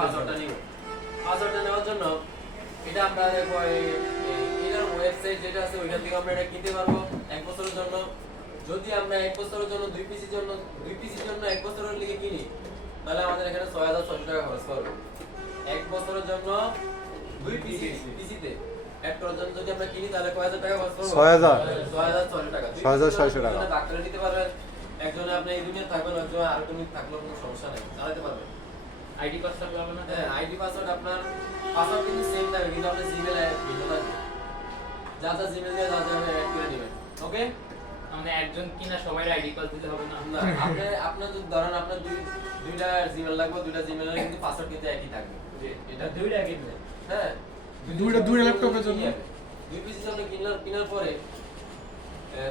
পাসওয়ার্ডটা নিব। পাসওয়ার্ডটা নেওয়ার জন্য এটা আমরা এটার ওয়েবসাইট যেটা আছে ওইখান থেকে আমরা এটা কিনতে পারবো 1 বছরের জন্য। যদি আমরা 1 বছরের জন্য 2 পিসির জন্য 1 বছরের লিগে কিনি তাহলে আমাদের এখানে 6600 টাকা খরচ পড়বে 1 বছরের জন্য 2 পিসিতে অ্যাড করার জন্য। যদি আমরা কিনি তাহলে কয় হাজার টাকা খরচ পড়বে? 6600 টাকা। 6600 টাকা। ডাক্তারে নিতে পারবেন, একজনে আপনি এই দুনিয়া থাকবেন, একজন আর দুনিয়া থাকলেও কোনো সমস্যা নেই, চালাতে পারবেন। আইডি পাসওয়ার্ড লাগবে না? হ্যাঁ, আইডি পাসওয়ার্ড আপনার পাসওয়ার্ড কিন্তু সেম থাকবে, কিন্তু আপনার জিমেল ভিন্ন থাকবে। যা যা জিমেল দিয়ে যা যা অ্যাড করে নেবেন। ওকে, মানে একজন কিনা সবাই আইডি পাস দিতে হবে না? না, আপনার যদি ধরেন আপনার দুইটা জিমেল লাগবে, দুইটা জিমেলের কিন্তু পাসওয়ার্ড কিন্তু একই থাকবে। এটা দুইটা কিনবে? হ্যাঁ, দুইটা ল্যাপটপের জন্য 2 পিসের জন্য কেনার পরে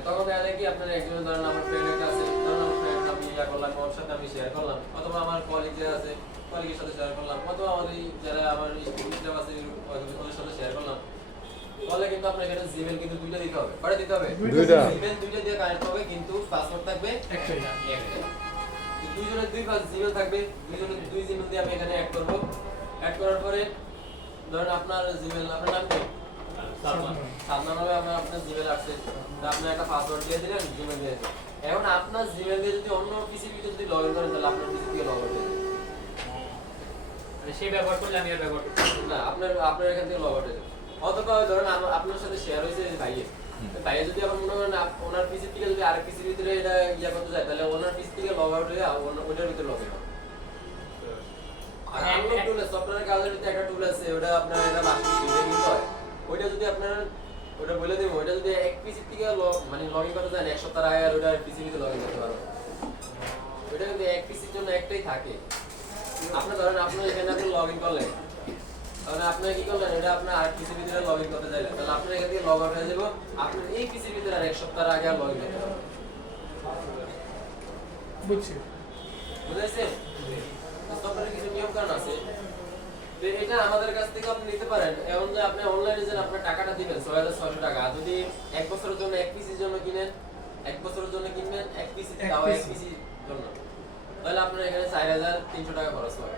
তখন দেখা যায় কি আপনার একজন ধরেন আমার ফ্রেন্ড একটা আছে, ধরেন আমার ফ্রেন্ড আমি ইয়া করলাম, ওর সাথে আমি শেয়ার করলাম, অথবা আমার কলিগ যে আছে কলিগের সাথে শেয়ার করলাম, অথবা আমার যারা আমার স্টুডেন্ট আছে ওদের সাথে শেয়ার করলাম। তাহলে কিন্তু আপনার এখানে জিমেল কিন্তু দুইটা দিতে হবে। কয়টা দিতে হবে? দুইটা। জিমেল দুইটা দিয়ে কানেক্ট হবে, কিন্তু পাসওয়ার্ড থাকবে একটাই। দুইজনের দুই জিমেল থাকবে, দুইজনের দুই জিমেল দিয়ে আমি এখানে অ্যাড করব। অ্যাড করার পরে ধরেন আপনার জিমেল, আপনার নাম কি? সাদমান হবে আপনার জিমেল আছে, আপনি একটা পাসওয়ার্ড দিয়ে দিলেন, জিমেল দিয়ে দিলেন। এখন আপনার জিমেল দিয়ে যদি অন্য পিসিতে যদি লগ ইন করেন তাহলে আপনার পিসি থেকে লগ আউট হয়ে যাবে। মানে সে ব্যবহার করলে আমি আর ব্যবহার করতে পারবো না? না, আপনার এখান থেকে লগ আউট হয়ে যাবে। অথবা ধরেন আপনার সাথে শেয়ার হয়েছে ভাইয়ে যদি আবার মনে করেন ওনার পিসি থেকে যদি আরেক পিসির ভিতরে এটা ইয়া করতে যায় তাহলে ওনার পিসি থেকে লগ আউট হয়ে ওইটার ভিতরে লগ ইন হবে। আর আনলক টুল সফটওয়্যারের কাজের ভিতরে একটা টুল আছে, ওটা আপনার এটা বাকি দিতে কিন্তু হয়। ওইটা যদি আপনার ওটা বলে দেব, ওইটা যদি এক পিসি থেকে মানে লগ ইন করতে চান 1 সপ্তাহ আগে আর ওটা পিসি ভিতরে লগ ইন করতে পারবেন। ওইটা কিন্তু এক পিসির জন্য একটাই থাকে। আপনার ধরেন আপনার এখানে আপনি লগ ইন করলেন, তাহলে আপনি কি করলেন, এটা আপনার আরেক পিসির ভিতরে লগ ইন করতে চাইলেন, তাহলে আপনার এখান থেকে লগ আউট হয়ে যাবে। আপনার এই পিসির ভিতরে আর 1 সপ্তাহ আগে আর লগ ইন করতে পারবেন। বুঝছি। বুঝাইছেন? সফটওয়্যারের কিছু নিয়ম কানুন আছে, তো এটা আমাদের কাছ থেকে আপনি নিতে পারেন। এখন যে আপনি অনলাইনে যে আপনার টাকাটা দিবেন 6600 টাকা, যদি 1 বছরের জন্য এক পিসির জন্য কিনেন, 1 বছরের জন্য কিনবেন এক পিসি, তাও এক পিসির জন্য, তাহলে আপনার এখানে 4300 টাকা খরচ হবে।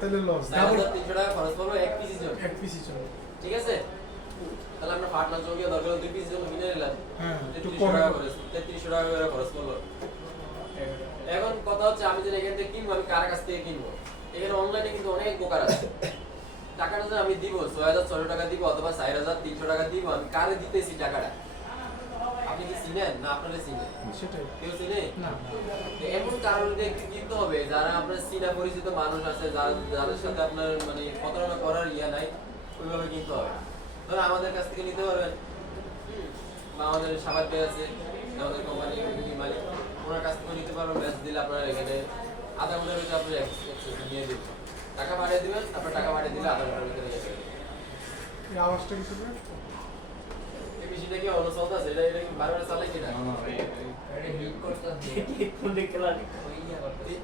তাহলে লস। 4300 টাকা খরচ পড়বে এক পিসির জন্য। এক পিসি চলে। ঠিক আছে, তাহলে আমরা পার্টনার চৌকিয়া দরকার 2 পিসের জন্য কিনে নিলাম, হ্যাঁ, 3300 টাকা খরচ, 3300 টাকা করে খরচ পড়লো। এখন কথা হচ্ছে আমি যদি এখান থেকে কিনবো, আমি কার কাছ থেকে কিনবো? এখানে অনলাইনে কিন্তু অনেক দোকান আছে। টাকাটা যে আমি দিব 6600 টাকা দিব অথবা 4300 টাকা দিব, আমি কারে দিতেছি টাকাটা? আপনি কি চিনেন না আপনারা চিনেন? সেটাই। কেউ চিনে না। তো এমন কারণে দেখতে কিনতে হবে যারা আপনার চিনা পরিচিত মানুষ আছে, যাদের সাথে আপনার মানে প্রতারণা করার ইয়া নাই, ওইভাবে কিনতে হবে। ধরুন আমাদের কাছ থেকে নিতে পারবেন, বা আমাদের সাবাত আছে আমাদের কোম্পানি মালিক, ওনার কাছ থেকে নিতে পারবেন। ব্যাস দিলে আপনার এখানে আধা ঘন্টার ভিতরে আপনি নিয়ে দিবেন, টাকা পাঠিয়ে দিবেন, আপনার টাকা পাঠিয়ে দিলে আধা ঘন্টার ভিতরে এসে যাবে। এই আওয়াজটা কি শুনবে? এই মেশিনটা কি অন্য চলতে আছে? এটা কি বারবার চালাই কিনা?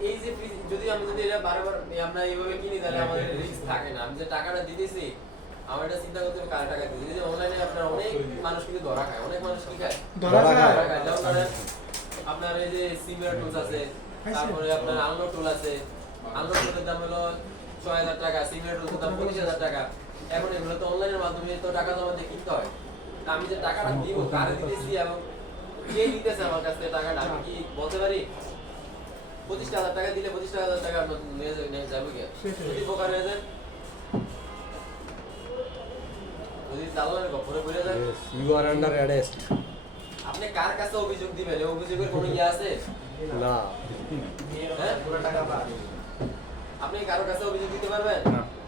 এই যে যদি আমি যদি এটা বারবার আমরা এইভাবে কিনি তাহলে আমাদের রিস্ক থাকে না। আমি যে টাকাটা দিতেছি আমার এটা চিন্তা করতে হবে কার টাকা দিতেছি। যে অনলাইনে আপনার অনেক মানুষ কিন্তু ধরা খায়, অনেক মানুষ কি খায়? ধরা খায়। যেমন ধরেন আপনার এই যে সিমিলার টুলস আছে, তারপরে আপনার আনলক টুল আছে। আনলক টুলের দাম হলো 6000 টাকা, সিমিলার টুলসের দাম 25000 টাকা। এখন এগুলো তো অনলাইনের মাধ্যমে তো টাকা জমা দিয়ে কিনতে হয়। তা আমি যে টাকাটা দিব কারে দিতেছি এবং কে নিতেছে আমার কাছ থেকে টাকাটা, আমি কি বলতে পারি? 25000 টাকা দিলে 25000 টাকা আপনার নিয়ে যাবে কি? যদি বোকার হয়ে যায়, যদি চালানোর গফরে পড়ে যায়, ইউ আর আন্ডার অ্যারেস্ট। আপনি কার কাছে অভিযোগ দিবেন? এই অভিযোগের কোনো ইয়ে আছে? না। হ্যাঁ? আপনি কারো কাছে অভিযোগ দিতে পারবেন?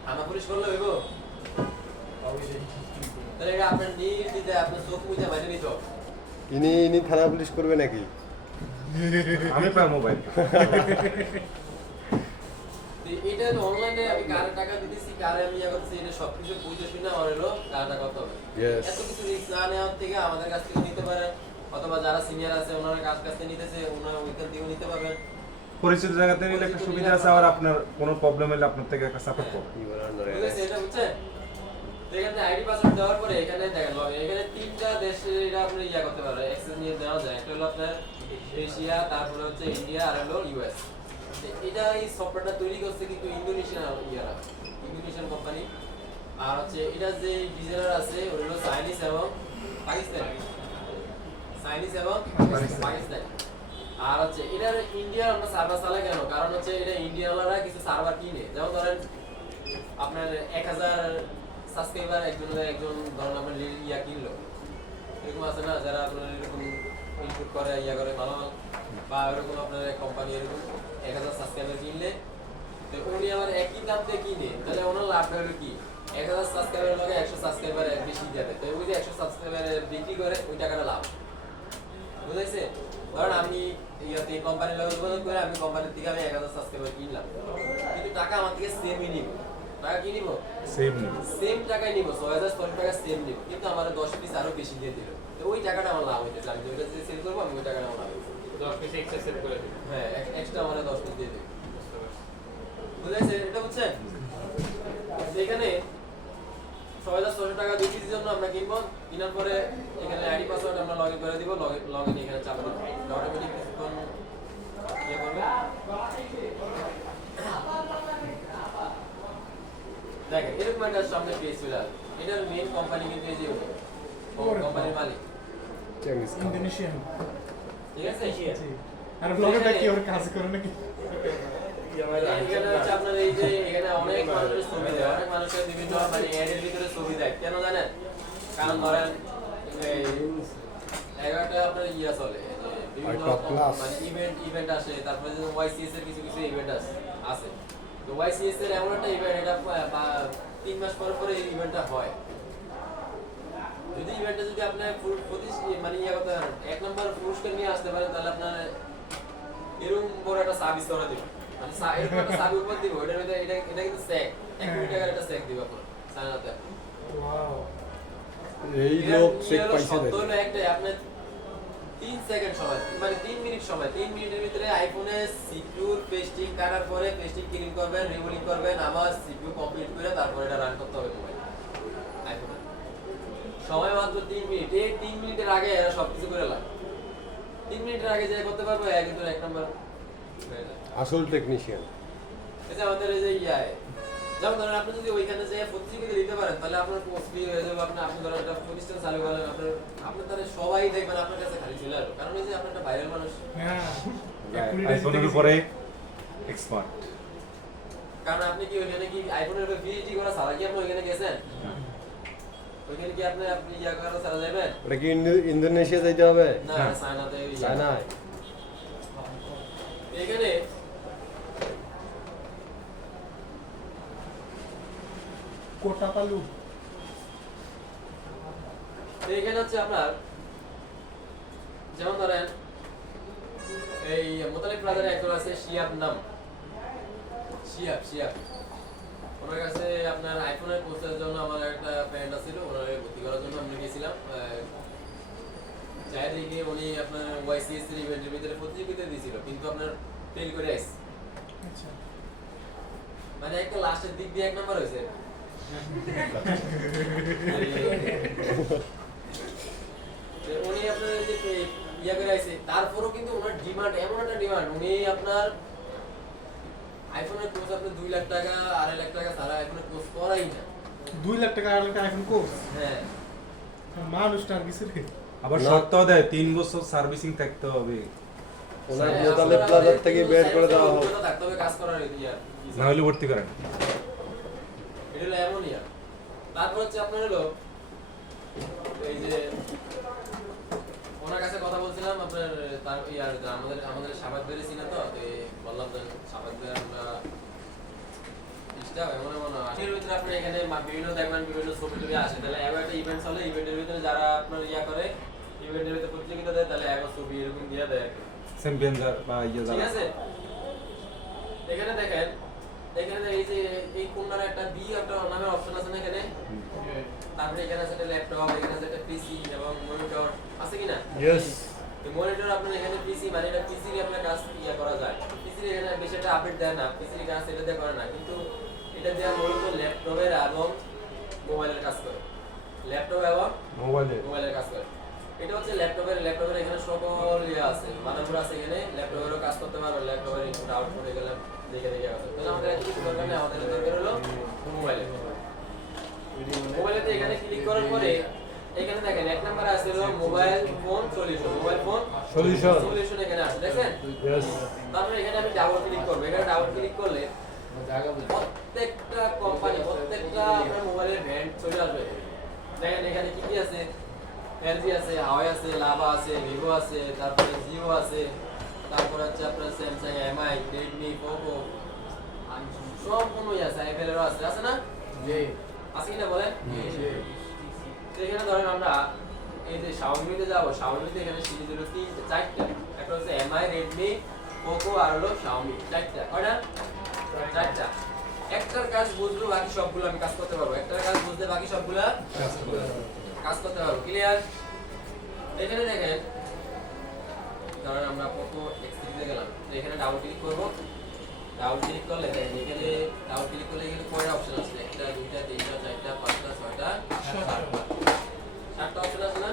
থানা পুলিশ করলে হইব? তাহলে এটা আপনার নির্দিতে আপনার চোখ মুজে মাইনে নিত। ইনি থানা পুলিশ করবে নাকি? আমি পাই মোবাইল। এটা অনলাইনে আমি কার টাকা দিতেছি, কারে আমি ইয়া করতেছি, এটা সবকিছু বুঝে শুনে আমার হলো টাকাটা কত হবে। Yes. এত কিছু রিস্ক না নেওয়ার থেকে আমাদের কাছ থেকে নিতে পারেন, অথবা যারা সিনিয়র আছে ওনারা কাছ থেকে নিতেছে, ওনারা ওইখান থেকে নিতে পারবেন। পরিচিত জায়গাতে নিলে একটা সুবিধা আছে, আর আপনার কোনো প্রবলেম হলে আপনার থেকে একটা সাপোর্ট পাবো। ইউ আর আন্ডার বুঝেছেন অ্যারেস্ট। এটা? বুঝছেন? তো এখানে আইডি পাসওয়ার্ড দেওয়ার পরে এখানে দেখেন এখানে 3টা দেশে এটা আপনি ইয়া করতে পারবেন, অ্যাক্সেস নিয়ে দেওয়া যায়। একটা হলো আপনার এশিয়া, তারপরে হচ্ছে ইন্ডিয়া, আর হলো ইউএস। এটা এই সফটওয়্যারটা তৈরি করছে কিন্তু ইন্দোনেশিয়ান কোম্পানি। আর হচ্ছে এটা যে ডিজাইনার আছে ওগুলো হলো চাইনিজ এবং পাকিস্তানি। আর হচ্ছে এটার ইন্ডিয়ার আমরা সার্ভার চালাই কেন? কারণ হচ্ছে এটা ইন্ডিয়ানরা কিছু সার্ভার কিনে, যেমন ধরেন আপনার 1000 সাবস্ক্রাইবার একজন ধরুন আপনার কিনলো, এরকম আছে না যারা আপনার এরকম ইনপুট করে করে মালামাল, বা এরকম আপনার কোম্পানি এরকম 1000 সাবস্ক্রাইবার কিনলে তো উনি আবার একই দাম দিয়ে কিনে, তাহলে ওনার লাভটা হলো কি 1000 সাবস্ক্রাইবারের লগে 100 সাবস্ক্রাইবার বেশি দেবে, তো ওই যে 100 সাবস্ক্রাইবার বিক্রি করে ওই টাকাটা লাভ। বুঝাইছে? ধরেন আমি কোম্পানির লগে যোগাযোগ করে আমি কোম্পানির থেকে আমি 1000 সাবস্ক্রাইবার কিনলাম, কিন্তু টাকা আমার থেকে সেমই নিব। টাকা কি নিব? সেম টাকাই নিব, 6000 টাকা সেম নিব, কিন্তু আমার 10 পিস আরো বেশি দিয়ে দিল, তো ওই টাকাটা আমার লাভ হইতেছে। আমি ওইটা যে সেল করবো আমি ওই টাকাটা আমার লাভ হইতেছে। 10 পিস এক্সট্রা সেল করে দিবেন। হ্যাঁ, এক্সট্রা আমার 10 পিস দিয়ে দিবে। বুঝাইছে? এটা বুঝছেন? এখানে 6600 টাকা 2 পিসের জন্য আমরা কিনবো, কেনার পরে এখানে আইডি পাসওয়ার্ড আমরা লগইন করে দিব, লগইন এখানে চাপ দিব, অটোমেটিক কিছুক্ষণ করবে। দেখেন এরকম একটা সামনে পেজ চলে আসবে। এটার মেইন কোম্পানি কিন্তু এই যে কোম্পানির মালিক ইন্দোনেশিয়ান। ঠিক আছে? আর ব্লগটা কি ওর কাজ করে নাকি? এখানে হচ্ছে আপনার এই যে এখানে অনেক মানুষের ছবি দেয়, অনেক মানুষের বিভিন্ন মানে অ্যাডের ভিতরে ছবি দেয়, কেন জানেন? কারণ ধরেন এই 11টা আপনার চলে, বিভিন্ন মানে ইভেন্ট আসে, তারপরে যে ওয়াইসিএস এর কিছু ইভেন্ট আছে। তো ওয়াইসিএস এর এমন একটা ইভেন্ট, এটা 3 মাস পর পরে এই ইভেন্টটা হয়। যদি ইভেন্টটা যদি আপনার মানে করতে পারেন, 1 নম্বর পুরস্কার নিয়ে আসতে পারেন, তাহলে আপনার এরকম বড় একটা সার্ভিস করে দিবেন, মানে এরকম একটা সার্ভিস উপর দিব, এটার মধ্যে এটা কিন্তু স্যাক 1 কোটি টাকার একটা স্যাক দিব আপনার সানাতে। ওয়াও, এই লোক চেক পাইছে না। তো একটা আপনি 3 সেকেন্ড সময়, মানে 3 মিনিট সময়, 3 মিনিটের ভিতরে আইফোনে সিকিউর পেস্টিং কাটার পরে পেস্টিং ক্লিন করবেন, রিমুভিং করবেন, আবার সিকিউর কমপ্লিট করে তারপর এটা রান করতে হবে মোবাইল আইফোনে। সময় মাত্র 3 মিনিট। এই 3 মিনিটের আগে এরা সবকিছু করে লাগে। 3 মিনিটের আগে যা করতে পারবো কিন্তু 1 নাম্বার আসল টেকনিশিয়ান। এই যে আমাদের এই যে যেমন ধরেন আপনি যদি ওইখানে যে প্রতিযোগিতা দিতে পারেন, তাহলে আপনার পোস্ট হয়ে যাবে। আপনি ধরেন একটা প্রতিষ্ঠান চালু করেন, আপনার তাহলে সবাই দেখবেন আপনার কাছে খালি চলে আসবে, কারণ এই যে আপনার একটা ভাইরাল মানুষ। হ্যাঁ, আইফোনের উপরে এক্সপার্ট। কারণ আপনি কি ওইখানে কি আইফোনের উপরে ভিডিটি করা ছাড়া কি আপনি ওইখানে গেছেন? ওইখানে কি আপনি করা ছাড়া যাবেন? ওটা কি ইন্দোনেশিয়া যাইতে হবে? না, চায়নাতে চায়না। এখানে কোটাপালু। এইখানে হচ্ছে আপনার যেমন ধরেন এই মোতালিব ব্রাদারের একজন আছে শিয়াব নাম, শিয়াব ওনার কাছে আপনার আইফোনের কোর্সের জন্য আমার একটা ফ্রেন্ড আছিল, ওনার ভর্তি করার জন্য আমরা গেছিলাম। যাই দেখি উনি আপনার ওয়াইসিএস এর ইভেন্টের ভিতরে প্রতিযোগিতা দিয়েছিল, কিন্তু আপনার ফেল করে আসছে। আচ্ছা, মানে একটা লাস্টের দিক দিয়ে 1 নাম্বার হয়েছে। উনি আপনার যে করে আইছে, তারপরও কিন্তু ওনার ডিমান্ড এমন একটা ডিমান্ড, উনি আপনার আইফোনের কোর্স আপনি 2 লাখ টাকা 2.5 লাখ টাকা ছাড়া আইফোনের কোর্স করাই না। 2 লাখ টাকা 2.5 লাখ টাকা আইফোন কোর্স। হ্যাঁ, মানুষটা আর কিছু রে। আবার শর্তও দেয় 3 বছর সার্ভিসিং থাকতে হবে, ওনার মোতালেব প্লাজার থেকে বের করে দেওয়া হোক। থাকতে হবে কাজ করার না হলে ভর্তি করেন। এটা হলো এমনই। তারপর হচ্ছে আপনার হলো এই যে ওনার কাছে কথা বলছিলাম আপনার তার আমাদের সাবাদদের ছিল, তো বললাম যে সাবাদদের আমরা এর ভিতরে আপনি এখানে বিভিন্ন দেখবেন বিভিন্ন ছবি টবি আসে, তাহলে এবার একটা ইভেন্ট চলে, ইভেন্টের ভিতরে যারা আপনার করে ইভেন্টের ভিতরে প্রতিযোগিতা দেয়, তাহলে এবার ছবি এরকম দিয়ে দেয় চ্যাম্পিয়ন বা ঠিক আছে। এখানে দেখেন, এখানে এই যে এই কোণার একটা বি একটা নামের অপশন আছে না এখানে, তারপরে এখানে আছে একটা ল্যাপটপ, এখানে আছে একটা পিসি এবং মনিটর আছে কিনা? ইয়েস। এই মনিটর আপনার এখানে পিসি মানে এটা পিসি এর আপনার কাজ করা যায়, পিসি এর এখানে বেশি একটা আপডেট দেয় না, পিসি এর কাজ এটা দিয়ে করে না, কিন্তু এটা দিয়ে মূলত ল্যাপটপের এবং মোবাইলের কাজ করে, ল্যাপটপ এবং মোবাইলের কাজ করে। এটা হচ্ছে ল্যাপটপের এখানে সকল ইয়ে আছে, মাদারবোর্ড আছে এখানে, ল্যাপটপেরও কাজ করতে পারো, ল্যাপটপের ইনপুট আউটপুট এগুলো দেখে আসে। তাহলে আমাদের এত কিছু দরকার নেই, আমাদের দরকার হলো মোবাইলেতে এখানে ক্লিক করার পরে এখানে দেখেন এক নাম্বার আছে হলো মোবাইল ফোন সলিউশন এখানে আছে দেখেন। তারপরে এখানে আমি ডাবল ক্লিক করব। এখানে ডাবল ক্লিক করলে প্রত্যেকটা কোম্পানি, প্রত্যেকটা আপনার মোবাইলের ব্র্যান্ড চলে আসবে। দেখেন এখানে কি কি আছে, এলজি আছে, হাওয়াই আছে, লাভা আছে, ভিভো আছে, তারপরে জিও আছে, তারপর হচ্ছে আপনার স্যামসাং, এমআই, রেডমি, পোকো, সম্পূর্ণই আছে, আইফেলেরও আছে, আছে না? জি আছে কিনা বলেন? তো এখানে ধরেন আমরা এই যে শাওমিতে যাবো, শাওমিতে এখানে সিরিজ হলো চারটা, একটা হচ্ছে এমআই, রেডমি, পোকো আর হলো শাওমি, চারটা। কয়টা? চারটা। একটার কাজ বুঝলো বাকি সবগুলো আমি কাজ করতে পারবো, একটার কাজ বুঝলে বাকি সবগুলা কাজ করতে পারবো। ক্লিয়ার? এখানে দেখেন ধরেন আমরা পোকো X3 তে গেলাম, তো এখানে ডাবল ক্লিক করব। ডাবল ক্লিক করলে দেখেন এখানে ডাবল ক্লিক করলে এখানে কয়টা অপশন আছে, একটা, দুইটা, তিনটা, চারটা, পাঁচটা, ছয়টা, সাতটা অপশন আছে না?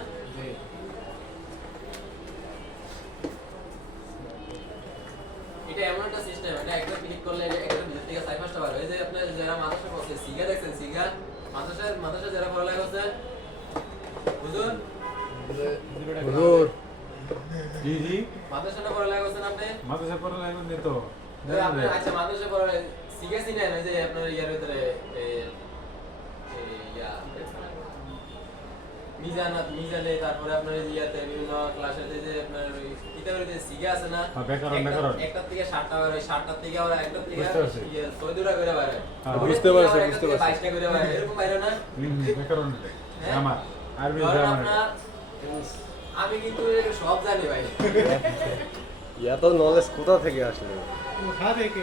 এটা এমন একটা সিস্টেম, এটা একটা ক্লিক করলে একটা ভিতর থেকে 4-5টা বার। এই যে আপনি যারা মাদ্রাসা করছে, সিগা দেখছেন, সিগা মাদ্রাসা যারা পড়ালেখা করছে, হুজুর জি মাদ্রাসাটা পড়ালেখা করছেন আপনি? মাদ্রাসা পড়া লাগবে না তো আপনি আচ্ছা মাদ্রাসা পড়ালেখা সিগা চিনেন? এই যে আপনার ইয়ার ভিতরে মিজানে, তারপরে আপনার ইয়াতে বিভিন্ন ক্লাসের যে আপনার ওই কিতাবের যে সিগা আছে না, ব্যাকরণ একটার থেকে 7টা বার, ওই 7টার থেকে আবার একটার থেকে বুঝতে পারছি। 14টা করে বাইরে, বুঝতে পারছি। 22টা করে বাইরে, এরকম বাইরে না? ব্যাকরণ হ্যাঁ? আমার আরবি ধরেন গ্রামার আপনার, আমি কিন্তু এগুলো সব জানি ভাই। এত নলেজ কোথা থেকে আসলো? কোথা থেকে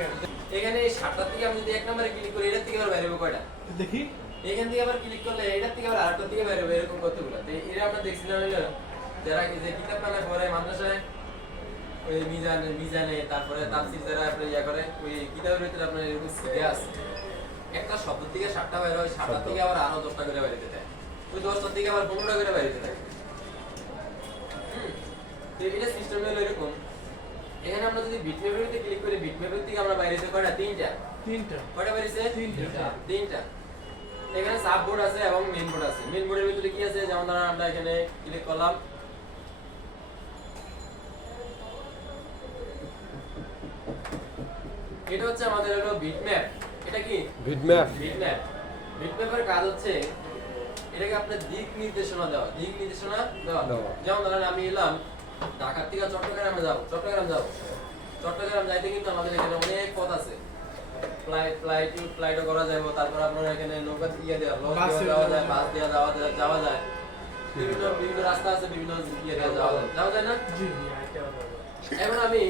এখানে এই 7টার থেকে আমি যদি এক নম্বরে ক্লিক করি, এটার থেকে আবার বাইরে হবে কয়টা? দেখি? এখান থেকে আবার ক্লিক করলে এটার থেকে আবার আরেকটার থেকে বাইরে হবে, এরকম কতগুলো। তো এটা আমরা দেখছিলাম হলো যারা এই যে কিতাব পালা পড়ে মাদ্রাসায়, ওই মিজানে তারপরে তাফসীর যারা আপনি ইয়া করে, ওই কিতাবের ভিতরে আপনার এরকম সিগা আছে, একটা শব্দ থেকে 7টা বাইরে হয়, 7টার থেকে আবার আরো 10টা করে বাইরে দেয়, ওই 10টার থেকে আবার 15টা করে বাইরে দেয়। তো এটা সিস্টেম হলো এরকম। এখানে আমরা যদি বিটম্যাপের ক্লিক করি, বিটম্যাপের থেকে আমরা বাইরে যেতে কয়টা? তিনটা। কয়টা বাইরেছে? তিনটা। এখানে সাব বোর্ড আছে এবং মেইন বোর্ড আছে। মেইন বোর্ডের ভিতরে কি আছে, যেমন ধরুন আমরা এখানে ক্লিক করলাম, এটা হচ্ছে আমাদের হলো বিটম্যাপ। এটা কি বিটম্যাপ? বিটম্যাপের কাজ হচ্ছে এটাকে আপনার দিক নির্দেশনা দেওয়া, যেমন ধরেন আমি এলাম ঢাকা থেকে চট্টগ্রামে যাব, চট্টগ্রাম যাইতে কিন্তু আমাদের এখানে অনেক পথ আছে, ফ্লাইটও করা যাবে, তারপর আপনার এখানে নৌকা দিয়ে যাওয়া যায়, বাস দিয়ে যাওয়া যায়, বিভিন্ন রাস্তা আছে, বিভিন্ন ইয়ে দিয়ে যাওয়া যায় না? এখন আমি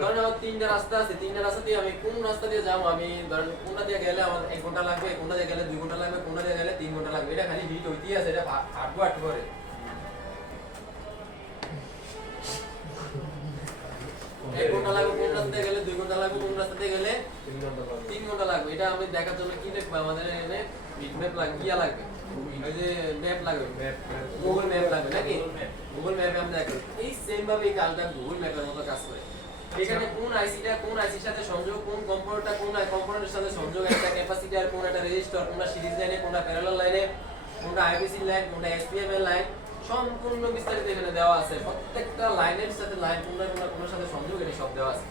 ধরেন আমার 3টা রাস্তা আছে, 3টা রাস্তা দিয়ে আমি কোন রাস্তা দিয়ে যাবো, আমি ধরেন কোনটা দিয়ে গেলে আমার 1 ঘন্টা লাগবে, কোনটা দিয়ে গেলে 2 ঘন্টা লাগবে, কোনটা দিয়ে গেলে 3 ঘন্টা লাগবে, এটা খালি ভিট হইতেই আছে, এটা আটবো করে। এক ঘন্টা লাগবে কোন রাস্তা দিয়ে গেলে, 2 ঘন্টা লাগবে কোন রাস্তা দিয়ে গেলে 3 ঘন্টা লাগবে। এটা আমি দেখার জন্য কি দেখবো, আমাদের এখানে বিটম্যাপ লাগবে, ইয়া লাগবে, ওই যে ম্যাপ লাগবে, গুগল ম্যাপ লাগবে নাকি? গুগল ম্যাপে আমি দেখবো এই সেম ভাবে এই কাজটা গুগল ম্যাপের মতো কাজ করে। এখানে কোন আইসিটা কোন আইসির সাথে সংযোগ, কোন কম্পোনেন্টটা কোন কম্পোনেন্টের সাথে সংযোগ, একটা ক্যাপাসিটর, কোন একটা রেজিস্টার, কোনটা সিরিজ লাইনে, কোনটা প্যারালাল লাইনে, কোনটা আইপিসি লাইন, কোনটা এসপিএমএল লাইন, সম্পূর্ণ বিস্তারিত এখানে দেওয়া আছে। প্রত্যেকটা লাইনের সাথে লাইন কোনটার সাথে সংযোগ, এটা সব দেওয়া আছে।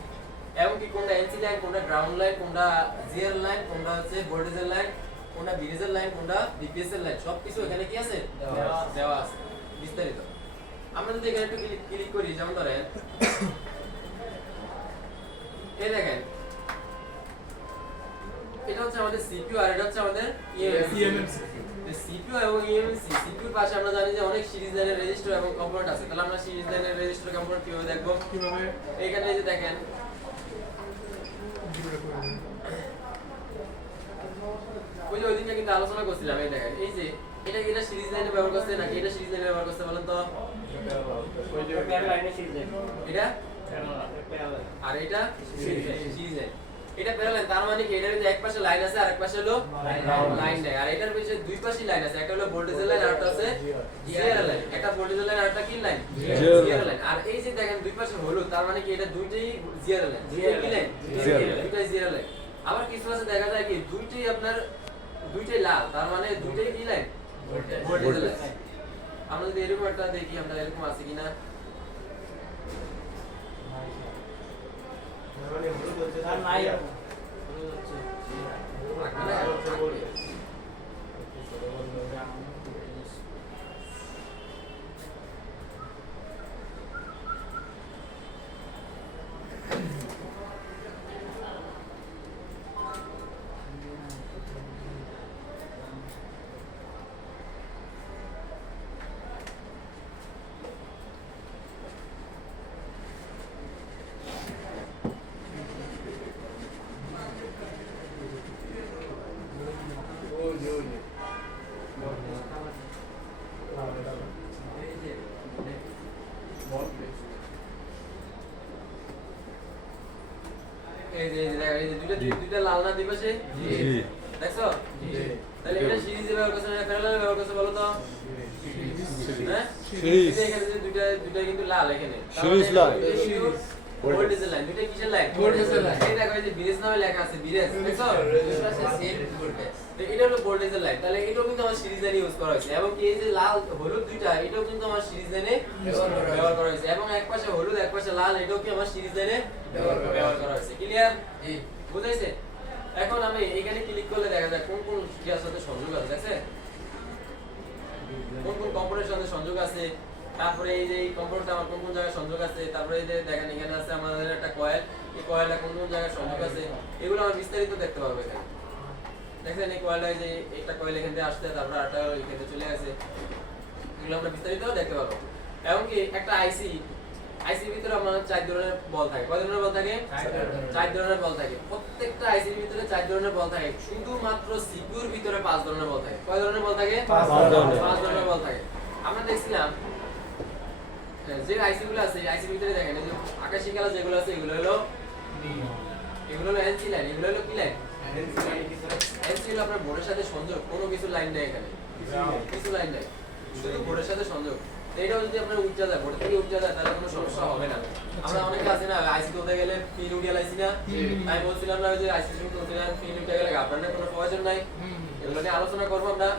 এমনকি কোনটা এনসি লাইন, কোনটা গ্রাউন্ড লাইন, কোনটা জিআর লাইন, কোনটা হচ্ছে ভোল্টেজের লাইন, কোনটা ব্রিজের লাইন, কোনটা বিপিএস এর লাইন, সবকিছু এখানে কি আছে দেওয়া আছে বিস্তারিত। আমরা যদি এখানে একটু ক্লিক করি, যেমন ধরেন এই দেখেন এটা হচ্ছে আমাদের সিপিইউ আর এটা হচ্ছে আমাদের ইএমএমসি। সিপিইউ এবং ইএমএমসি, সিপিইউর পাশে আমরা জানি যে অনেক সিরিজ লাইনের রেজিস্টার এবং কম্পোনেন্ট আছে। তাহলে আমরা সিরিজ লাইনের রেজিস্টার কম্পোনেন্ট কিভাবে দেখব? এখানে এই যে দেখেন ওই যে ওইদিনটা কিন্তু আলোচনা করছিলাম, এই দেখেন এই যে এটা সিরিজ লাইনে ব্যবহার করছে নাকি এটা সিরিজ লাইনে ব্যবহার করছে বলেন তো? ওই যে লাইনে সিরিজ লাইন, এটা আর এটা সিরিজ লাইন। এটা প্যারালাল, তার মানে কি এটার ভিতরে এক পাশে লাইন আছে আর এক পাশে হলো লাইন নাই। আর এটার ভিতরে দুই পাশে লাইন আছে, একটা হলো ভোল্টেজের লাইন আর একটা আছে জিআর লাইন। একটা ভোল্টেজের লাইন আর একটা কি লাইন? GR line. আর এই যে দেখেন দুই পাশে হলুদ, তার মানে কি এটা দুইটাই জিআর লাইন। জিআর কি লাইন? দুইটাই জিআর লাইন। আবার কিছু আছে দেখা যায় কি দুইটাই আপনার দুইটাই লাল, তার মানে দুইটাই কি লাইন? ভোল্টেজের লাইন। আমরা যদি এরকম একটা দেখি, আমরা এরকম আছে কিনা, এই যে দেখেন এই যে দুইটা লাল না দুই পাশে? দেখছো? তাহলে এটা সিরিজে ব্যবহার করছে না প্যারালাল ব্যবহার করছে বলো তো? হ্যাঁ? সিরিজ। এখানে যে দুইটা কিন্তু লাল এখানে। Series line. ভোল্টেজের লাইন। দুইটা কিসের লাইন? ভোল্টেজের লাইন। এই দেখো এই যে বিরেজ নামে লেখা আছে, বিরেজ। দেখছো? Same voltage. তো এটা হলো ভোল্টেজের লাইন। তাহলে এটাও কিন্তু আমার সিরিজ লাইনে ইউজ করা হয়েছে। এবং কি এই যে লাল হলুদ দুইটা, এটাও কিন্তু আমার সিরিজ লাইনে ব্যবহার করা হয়েছে। এবং এক পাশে হলুদ এক পাশে লাল, এটাও কি আমার সিরিজ লাইনে ব্যবহার করা হয়েছে। ক্লিয়ার? বুঝাইছে? এখন আমি এখানে ক্লিক করলে দেখা যায় কোন কোন ইয়ার সাথে সংযোগ আছে, দেখছেন? কোন কোন কম্পোনেন্টের সাথে সংযোগ আছে, তারপরে এই যে এই কম্পোনেন্টটা আমার কোন কোন জায়গায় সংযোগ আছে, তারপরে এই যে দেখেন এখানে আছে আমাদের একটা কয়েল, এই কয়েলটা কোন কোন জায়গায় সংযোগ আছে, এগুলো আমরা বিস্তারিত দেখতে পারবো এখানে। দেখেন এই কয়েলটা, এই যে একটা কয়েল এখান থেকে আসছে, তারপরে আরেকটা এখান থেকে চলে গেছে, এগুলো আমরা বিস্তারিত দেখতে পারবো। এমনকি একটা আইসির ভিতরে আমার 4 ধরনের বল থাকে। কয় ধরনের বল থাকে? 4 ধরনের বল থাকে। প্রত্যেকটা আইসির ভিতরে 4 ধরনের বল থাকে। শুধুমাত্র সিপিইউর ভিতরে 5 ধরনের বল থাকে। কয় ধরনের বল থাকে? 5 ধরনের বল থাকে। আমরা দেখছিলাম যে আইসি গুলো আছে, এই আইসির ভিতরে দেখেন এই যে আকাশী কালার যেগুলো আছে, এগুলো হলো এনসি লাইন। এগুলো হলো কি লাইন? এনসি হলো আপনার বোর্ডের সাথে সংযোগ। কোনো কিছু লাইন নেই এখানে, কিছু লাইন নেই, শুধু বোর্ডের সাথে সংযোগ। এটাও যদি আপনার উঠে যায়, বোর্ড থেকে উঠে যায়, তাহলে কোনো সমস্যা হবে না। আমরা অনেকে আছে না আইসি তুলতে গেলে পিন উঠে গেলাইছি না, আমি বলছিলাম না যে আইসি তুলতে গেলে পিন উঠে গেলে আপনার কোনো প্রয়োজন নাই। এগুলো নিয়ে আলোচনা করবো আমরা।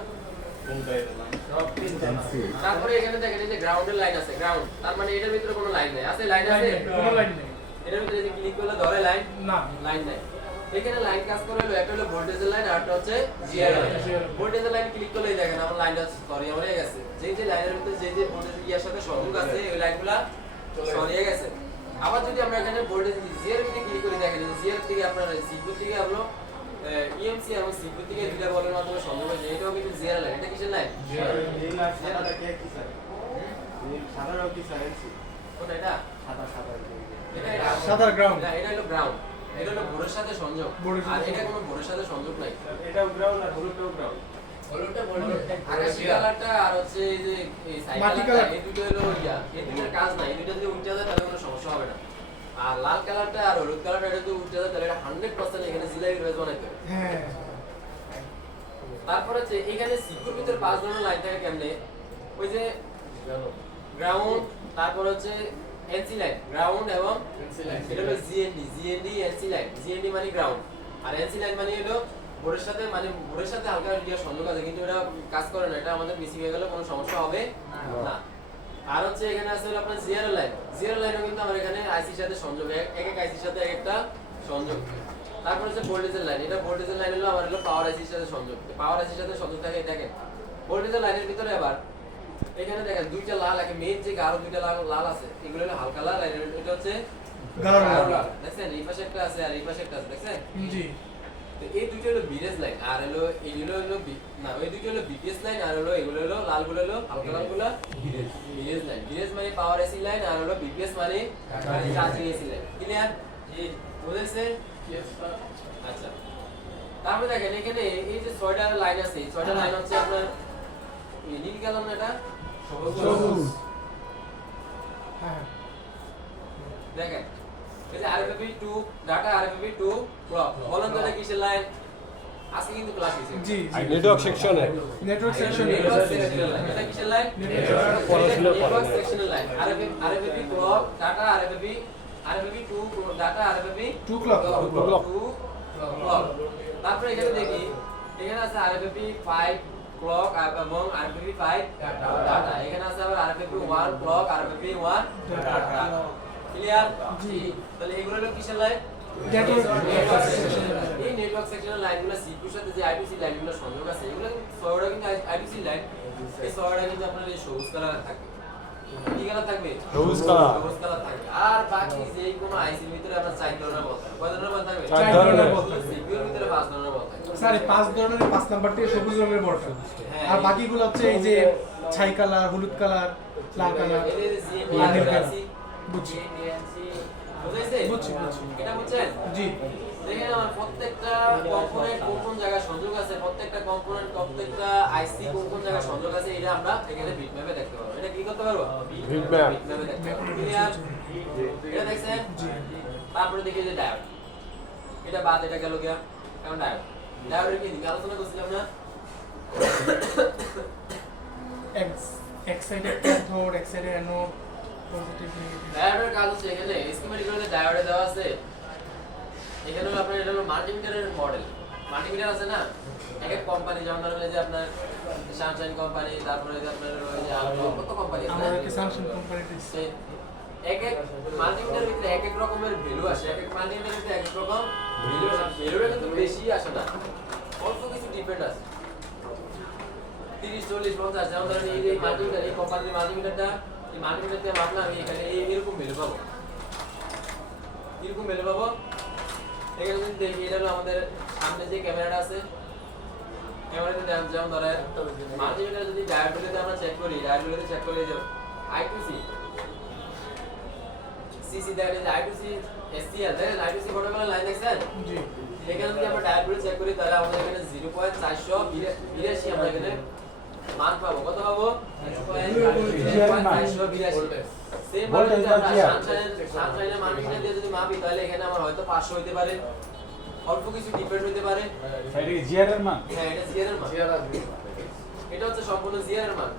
তারপরে এখানে দেখেন এই যে গ্রাউন্ডের লাইন আছে, গ্রাউন্ড, তার মানে এটার ভিতরে কোনো লাইন নাই। আছে লাইন আছে? কোনো লাইন নেই। এটার ভিতরে যে ক্লিক করলে ধরে লাইন না, লাইন নাই। এখানে লাইন কাজ করে হলো একটা হলো ভোল্টেজের লাইন আর একটা হচ্ছে জিআর লাইন। ভোল্টেজের লাইন ক্লিক করলেই দেখেন আমার লাইনটা সরিয়ে হয়ে গেছে। যে লাইনের ভিতরে যে ভোল্টেজ ইয়ার সাথে সংযোগ আছে ওই লাইনগুলো সরিয়ে গেছে। আবার যদি আমরা এখানে ভোল্টেজ জিআর ভিতরে ক্লিক করি, দেখেন জিআর থেকে আপনার সিপিইউ থেকে হলো ইএমসি এবং সিপিইউ থেকে দুইটা বলের মাধ্যমে সংযোগ হয়েছে। এটাও কিন্তু জিআর লাইন। এটা কিসের লাইন? এই লাইন সাদাটা কে কি স্যার? এই সাদাটাও কি স্যার এনসি? কোনটা এটা? সাদা এটা সাদা গ্রাউন্ড। না, এটা হলো গ্রাউন্ড। এটা হলো বোর্ডের সাথে সংযোগ। আর এটা কোনো বোর্ডের সাথে সংযোগ নাই। এটাও গ্রাউন্ড আর হলুদটাও গ্রাউন্ড। আকাশী কালারটা আর হচ্ছে এই যে এই সাইড মাটি কালারটা, কালার। এই দুটো হলো ইয়া, এই দুটোর কাজ নাই। এই দুটো যদি উল্টে যায় তাহলে কোনো সমস্যা হবে না। আর লাল কালারটা আর হলুদ কালারটা এটা যদি উল্টে যায় তাহলে এটা 100% এখানে জিলাই রয়েছে বানাইতে হবে। হ্যাঁ, তারপর হচ্ছে এখানে সিকুর ভিতর 5 ধরনের লাইন থাকে কেমনে? ওই যে গ্রাউন্ড, তারপর হচ্ছে এনসি লাইন, গ্রাউন্ড এবং এটা হলো জিএনডি এনসি লাইন। জিএনডি মানে গ্রাউন্ড আর এনসি লাইন মানে হলো বোর্ডের সাথে, মানে বোর্ডের সাথে হালকা ইয়া সংযোগ আছে, কিন্তু এটা কাজ করে না। এটা আমাদের মিসিং হয়ে গেলে কোনো সমস্যা হবে না। আর হচ্ছে এখানে আছে হলো আপনার জিআর লাইন। জিআর লাইনও কিন্তু আমার এখানে আইসির সাথে সংযোগ, এক এক আইসির সাথে এক একটা সংযোগ। তারপর হচ্ছে ভোল্টেজের লাইন। এটা ভোল্টেজের লাইন হলো আমার হলো পাওয়ার আইসির সাথে সংযোগ। পাওয়ার আইসির সাথে সংযোগ থাকে। দেখেন ভোল্টেজের লাইনের ভিতরে আবার এখানে দেখেন দুইটা লাল, একে মেইন যে আরো দুইটা লাল আছে, এগুলো হলো হালকা লাল, আর এটা হচ্ছে গাঢ় লাল। দেখছেন এই পাশে একটা আছে আর এই পাশে একটা আছে, দেখছেন? জি। তো এই দুটো হলো বিরেজ লাইন, আর হলো এইগুলো হলো না, ওই দুটো হলো বিপিএস লাইন, আর হলো এগুলো হলো লালগুলো হলো হালকা লালগুলো বিরেজ লাইন। বিরেজ মানে পাওয়ার এসি লাইন, আর হলো বিপিএস মানে চার্জিং এসি লাইন। ক্লিয়ার? জি, বুঝেছে? আচ্ছা, তারপরে দেখেন এখানে এই যে 6টা লাইন আছে, এই 6টা লাইন হচ্ছে আপনার নীল কালার না, এটা সবুজ। হ্যাঁ, দেখেন এই যে আরএফএফি 2 ডাটা আরএফএফি 2 ক্লক বলেন তো এটা কিসের লাইন আজকে কিন্তু ক্লাস হয়েছে জি নেটওয়ার্ক সেকশনে network section network sectional line এটা কিসের লাইন পড়াশোনা করে network sectional line আরএফএফি clock data আরএফএফি 2 data আরএফএফি 2 clock clock তারপরে এখানে দেখি এখানে আছে আরএফএফি 5 ক্লক এবং আরএফএফি 5 ডাটা এখানে আছে আবার আরএফএফি 1 ক্লক আরএফএফি 1 ডাটা ক্লিয়ার জি তাহলে এগুলো হলো কিসের লাইন নেটওয়ার্ক এই নেটওয়ার্ক সেকশনাল লাইনগুলো সিপিইউর সাথে যে আইপিসি লাইনগুলো সংযোগ আছে এগুলো সর্বদা কিন্তু আইপিসি লাইন এই সর্বদা কিন্তু আপনার এই সবুজ কালার থাকবে কি কালার থাকবে সবুজ কালার। সবুজ কালার থাকবে আর বাকি যে কোনো আইসির ভিতরে আপনার 4 ধরনের বল থাকবে কয় ধরনের বল থাকবে 4 ধরনের বল থাকবে। সিপিইউর ভিতরে 5 ধরনের বল থাকবে স্যার এই 5 ধরনের 5 নাম্বারটি সবুজ রঙের বলটা হ্যাঁ, আর বাকিগুলো হচ্ছে এই যে ছাই কালার হলুদ কালার লাল কালার এই যে সিএমপি লাল কালার। আইসি বুঝছি বুঝাইছে বুঝছি। এটা বুঝছেন জি দেখেন আমার প্রত্যেকটা কম্পোনেন্ট কোন কোন জায়গায় সংযোগ আছে প্রত্যেকটা কম্পোনেন্ট প্রত্যেকটা আইসি কোন কোন জায়গায় সংযোগ আছে এটা আমরা এখানে বিটম্যাপে দেখতে পারবো এটা কি করতে পারবো বিটম্যাপ। বিটম্যাপে দেখতে পারবো ক্লিয়ার এটা দেখছেন জি তারপরে দেখি যে ডায়োড এটা বাদ এটা গেল গিয়া এখন ডায়োড ডায়োডের কি দিকে আলোচনা করছিলাম না এক সাইডে ক্যাথোড এক সাইডে অ্যানোড পজিটিভ নেগেটিভ ডায়োডের কাজ হচ্ছে এখানে স্কিমেটিক এর ডায়োডে দেওয়া আছে এখানে হলো আপনার এটা হলো মাল্টিমিটারের মডেল মাল্টিমিটার আছে না এক এক কোম্পানি যেমন ধরেন এই যে আপনার সানশাইন কোম্পানি তারপরে যে আপনার ওই যে আরো কত কোম্পানি আছে আমাদেরকে স্যামসাং কোম্পানিতে সে এক এক মাল্টিমিটারের ভিতরে এক এক রকমের ভ্যালু আসে এক এক মাল্টিমিটারের ভিতরে এক এক রকম ভ্যালু আসে ভ্যালুটা কিন্তু বেশি আসে না অল্প কিছু ডিপেন্ড আছে 30 40 50 যেমন ধরেন এই যে মাল্টিমিটার এই কোম্পানির মাল্টিমিটারটা এই মাল্টিমিটারটা মাপলে আমি এখানে এরকম ভ্যালু পাবো এরকম ভ্যালু পাবো এখানে যদি দেখি এটা হলো আমাদের সামনে যে ক্যামেরাটা আছে ক্যামেরাতে যেমন ধরেন মাল্টিমিটার যদি ডায়োডগুলোতে আমরা চেক করি ডায়োডগুলোতে চেক করলে যে I2C সিসি দেখা যায় I2C SCL দেখেন I2C প্রোটোকলের লাইন দেখছেন জি এখানে যদি আমরা ডায়োডগুলো চেক করি তাহলে আমাদের এখানে 0.482 আমরা এখানে মান পাবো কত পাবো 0.482 সেম ভাবে যদি আমরা সানশাইনের মাল্টিমিটার দিয়ে যদি মাপি তাহলে এখানে আমার হয়তো 500 হতে পারে অল্প কিছু ডিফারেন্ট হতে পারে এটা কি জিআর এর মান? হ্যাঁ এটা জিআর এর মান এটা হচ্ছে সম্পূর্ণ জিআর এর মান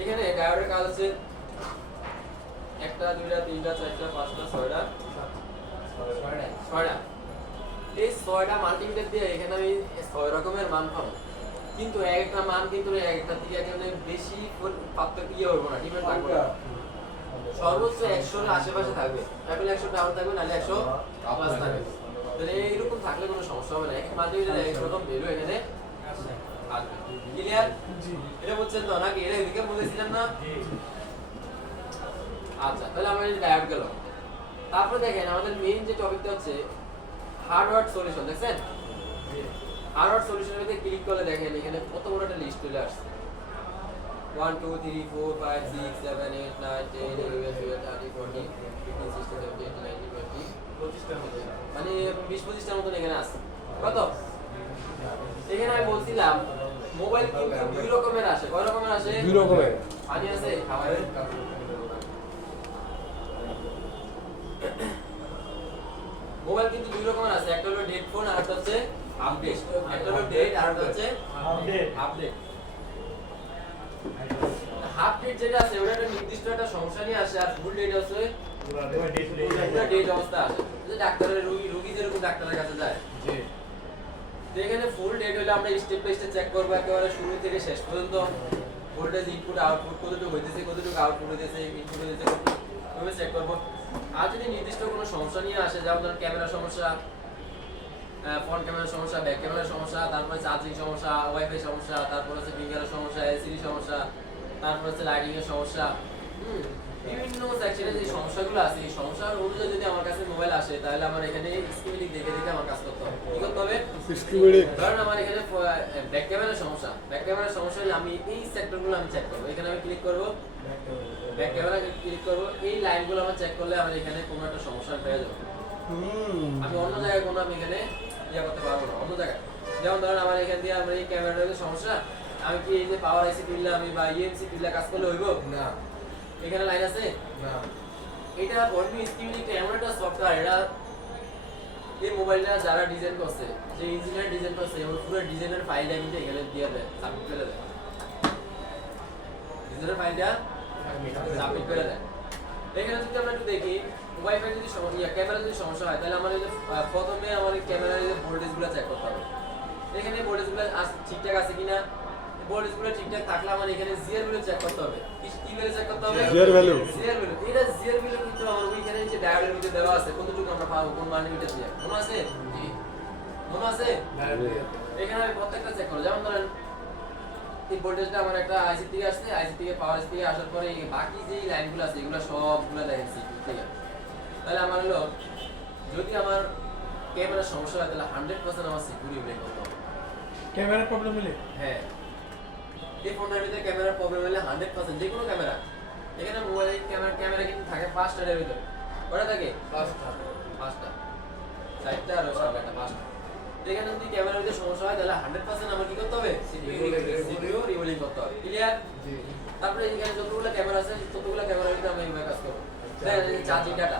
এখানে ডায়োডের কাজ হচ্ছে একটা দুইটা তিনটা চারটা পাঁচটা ছয়টা ছয়টা এই ছয়টা মাল্টিমিটার দিয়ে এখানে আমি 6 রকমের মান পাবো কিন্তু এক একটা মান কিন্তু এক একটা থেকে এখানে বেশি পার্থক্য ইয়ে হবে না ডিপেন্ড থাকবে না সর্বোচ্চ 100 এর আশেপাশে থাকবে এখন 100 ডাউন থাকবে নালে 100 প্লাস থাকবে তাহলে এইরকম থাকলে কোনো সমস্যা হবে না এক মাল্টিমিটার এক রকম ভ্যালু এখানে আসবে ক্লিয়ার জি এটা বুঝছেন তো নাকি এটা এদিকে বলেছিলাম না আচ্ছা তাহলে আমরা এই ডায়োড গেল তারপর দেখেন আমাদের মেইন যে টপিকটা হচ্ছে হার্ডওয়্যার সলিউশন দেখছেন হার্ডওয়্যার সলিউশনের মধ্যে ক্লিক করলে দেখেন এখানে কত বড় একটা লিস্ট চলে আসছে 1 2 3 4 5 6 7 8 9 10 11 12 13 14 15 16 17 18 19 20 মানে 20 25টার মতন এখানে আছে কত এখানে আমি বলছিলাম মোবাইল কিন্তু দুই রকমের আসে কয় রকমের আসে দুই রকমের পানি আছে খাবারের মোবাইল কিন্তু দুই রকমের আছে একটা হলো ডেড ফোন আর একটা হচ্ছে আপডেট একটা হলো ডেড আর একটা হচ্ছে আপডেট হাফ ডেট যেটা আছে ওটা একটা নির্দিষ্ট একটা সমস্যা নিয়ে আসে আর ফুল ডেট আছে পুরো ডেট অবস্থা আছে যে ডাক্তারের রোগী যেরকম ডাক্তারের কাছে যায় জি তো এখানে ফুল ডেট হলে আমরা স্টেপ বাই স্টেপ চেক করব একেবারে শুরু থেকে শেষ পর্যন্ত ভোল্টেজ ইনপুট আউটপুট কতটুকু হইতেছে কতটুকু আউটপুট হইতেছে ইনপুট হইতেছে কতটুকু চেক করব আর যদি নির্দিষ্ট কোনো সমস্যা নিয়ে আসে যেমন ধরুন ক্যামেরা সমস্যা ফ্রন্ট ক্যামেরার সমস্যা ব্যাক ক্যামেরার সমস্যা তারপরে চার্জিং সমস্যা ওয়াইফাই সমস্যা তারপর হচ্ছে ফিঙ্গারের সমস্যা এলসিডি সমস্যা তারপর হচ্ছে লাইটিং এর সমস্যা বিভিন্ন সেকশনে যে সমস্যাগুলো আছে এই সমস্যার অনুযায়ী যদি আমার কাছে মোবাইল আসে তাহলে আমার এখানে স্কিমেটিক দেখে দেখে আমার কাজ করতে হবে কি করতে হবে স্কিমেটিক ধরুন আমার এখানে ব্যাক ক্যামেরার সমস্যা হলে আমি এই সেক্টরগুলো আমি চেক করব এখানে আমি ক্লিক করব ব্যাক ক্যামেরা ক্লিক করব এই লাইনগুলো আমি চেক করলে আমার এখানে কোনো একটা সমস্যা পেয়ে যাবে আমি অন্য জায়গায় কোনো আমি এখানে ইয়া করতে পারবো না অন্য জায়গায় যেমন ধরুন আমার এখান দিয়ে আমার এই ক্যামেরার সমস্যা আমি কি এই যে পাওয়ার আইসি পিল্লা আমি বা ইএমসি পিল্লা কাজ করলে হইব না এখানে লাইন আছে না এটা বর্মি স্টিমিউলেটর এমন একটা সফটওয়্যার, এটা এই মোবাইলটা যারা ডিজাইন করছে, যে ইঞ্জিনিয়ার ডিজাইন করছে, ওর পুরো ডিজাইনের ফাইলটা কিন্তু এখানে দিয়ে দেয়, সাবমিট করে দেয়। ডিজাইনের ফাইলটা সাবমিট করে দেয়। এখানে যদি আমরা একটু দেখি, ওয়াইফাই যদি সমস্যা, ক্যামেরা যদি সমস্যা হয়, তাহলে আমার এই যে প্রথমে আমার এই ক্যামেরার যে ভোল্টেজগুলো চেক করতে হবে। এখানে ভোল্টেজগুলো ঠিকঠাক আছে কিনা, ভোল্টেজগুলো ঠিকঠাক থাকলে আমার এখানে জিআর ভ্যালু চেক করতে হবে। কি ভ্যালু চেক করতে হবে? GR value. GR value. এটা জিআর ভ্যালু কিন্তু আমার ওইখানে যে ডায়োডের ভিতরে দেওয়া আছে, কতটুকু আমরা পাবো, কোন মানের ভিতরে দিয়ে মনে আছে? জি মনে আছে? এখানে আমি প্রত্যেকটা চেক করব। যেমন ধরেন এই ভোল্টেজটা আমার একটা আইসি থেকে আসছে, আইসি থেকে পাওয়ার আইসি থেকে আসার পরে এই বাকি যে লাইনগুলো আছে এগুলো সবগুলো দেখেন সিপিইউ থেকে। তাহলে আমার হলো যদি আমার ক্যামেরার সমস্যা হয় তাহলে 100% আমার সিপিইউ রিপ্লেস করতে হবে। ক্যামেরার প্রবলেম হলে হ্যাঁ, এই ফোনটার ভিতরে ক্যামেরার প্রবলেম হলে 100% যে কোনো ক্যামেরা, এখানে মোবাইলের ক্যামেরা কিন্তু থাকে 5টার ভিতরে, কটা থাকে? 5টা, 4টা আর 7টা, 5টা। এখানে যদি ক্যামেরার ভিতরে সমস্যা হয় তাহলে 100% আমার কি করতে হবে? সিপিইউ রিবুলিং করতে হবে। ক্লিয়ার? তারপরে এখানে যতগুলো ক্যামেরা আছে ততগুলো ক্যামেরার ভিতরে আমি এইভাবে কাজ করব। দেখেন চার্জিং ডাটা,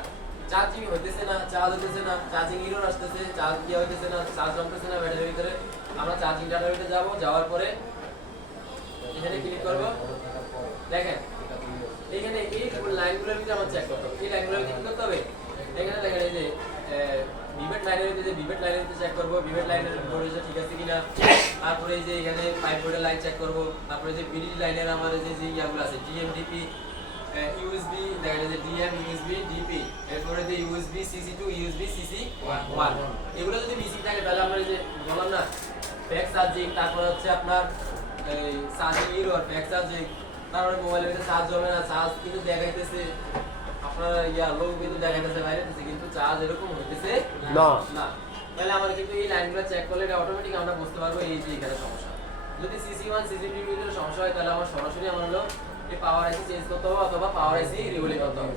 চার্জিং হইতেছে না, চার্জ হইতেছে না, চার্জিং এরর আসতেছে, চার্জ দেওয়া হইতেছে না, চার্জ জমতেছে না ব্যাটারির ভিতরে। আমরা চার্জিং ডাটার ভিতরে যাব, যাওয়ার পরে এখানে ক্লিক করব। দেখেন এখানে এই লাইনগুলোর ভিতরে আমার চেক করতে হবে। এই লাইনগুলোর ভিতরে কি করতে হবে? এখানে দেখেন এই যে বিভেট লাইনের ভিতরে, বিভেট লাইনের ভিতরে চেক করব, বিভেট লাইনের ভোল্টেজ ঠিক আছে কিনা। তারপরে এই যে এখানে 5 ভোল্টের লাইন চেক করব। তারপরে যে বিডি লাইনের আমার যে ইয়াগুলো আছে, ডিএম ডিপি, ইউএসবি, দেখেন এই যে ডিএম ইউএসবি ডিপি, এরপরে যে USB CC two, USB CC 1, এগুলো যদি মিসিং থাকে তাহলে আমরা এই যে বললাম না ব্যাক চার্জিং, তারপর হচ্ছে আপনার এই চার্জিং এরর, ব্যাক চার্জিং, তারপরে মোবাইলের ভিতরে চার্জ হবে না, চার্জ কিন্তু দেখাইতেছে আপনার লোক কিন্তু দেখাইতেছে বাইরেতেছে, কিন্তু চার্জ এরকম হইতেছে না। না। তাহলে আমরা কিন্তু এই লাইনগুলো চেক করলে এটা অটোমেটিক আমরা বুঝতে পারবো এই যে এখানে সমস্যা। যদি সিসি1 সিসি2 এর ভিতরে সমস্যা হয় তাহলে আমার সরাসরি আমার হলো এই পাওয়ার আইসি চেঞ্জ করতে হবে অথবা পাওয়ার আইসি রিবুলিং করতে হবে।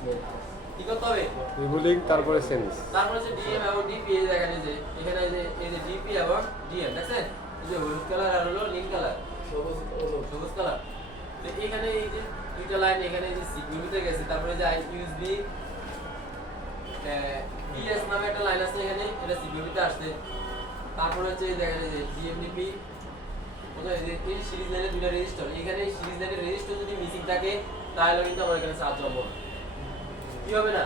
কি করতে হবে? রিবুলিং তারপরে চেঞ্জ। তারপরে যে ডিএম এবং ডিপি, দেখেন এই যে এখানে এই যে ডিপি এবং ডিএম দেখছেন, এই যে হলুদ কালার আর হলো নীল কালার, সবুজ কালার। তো এখানে এই যে দুইটা লাইন এখানে এই যে সিপিইউতে গেছে। তারপরে যে ইউএসবি পিএস নামে একটা লাইন আছে এখানে, এটা সিপিইউতে আসছে। তারপরে হচ্ছে দেখেন এই যে ডিএমডিপি, ওটা এই যে এই সিরিজ লাইনের দুইটা রেজিস্টার, এখানে এই সিরিজ লাইনের রেজিস্টার যদি মিসিং থাকে তাহলে কিন্তু আমার এখানে চার্জ হবে না। কি হবে না?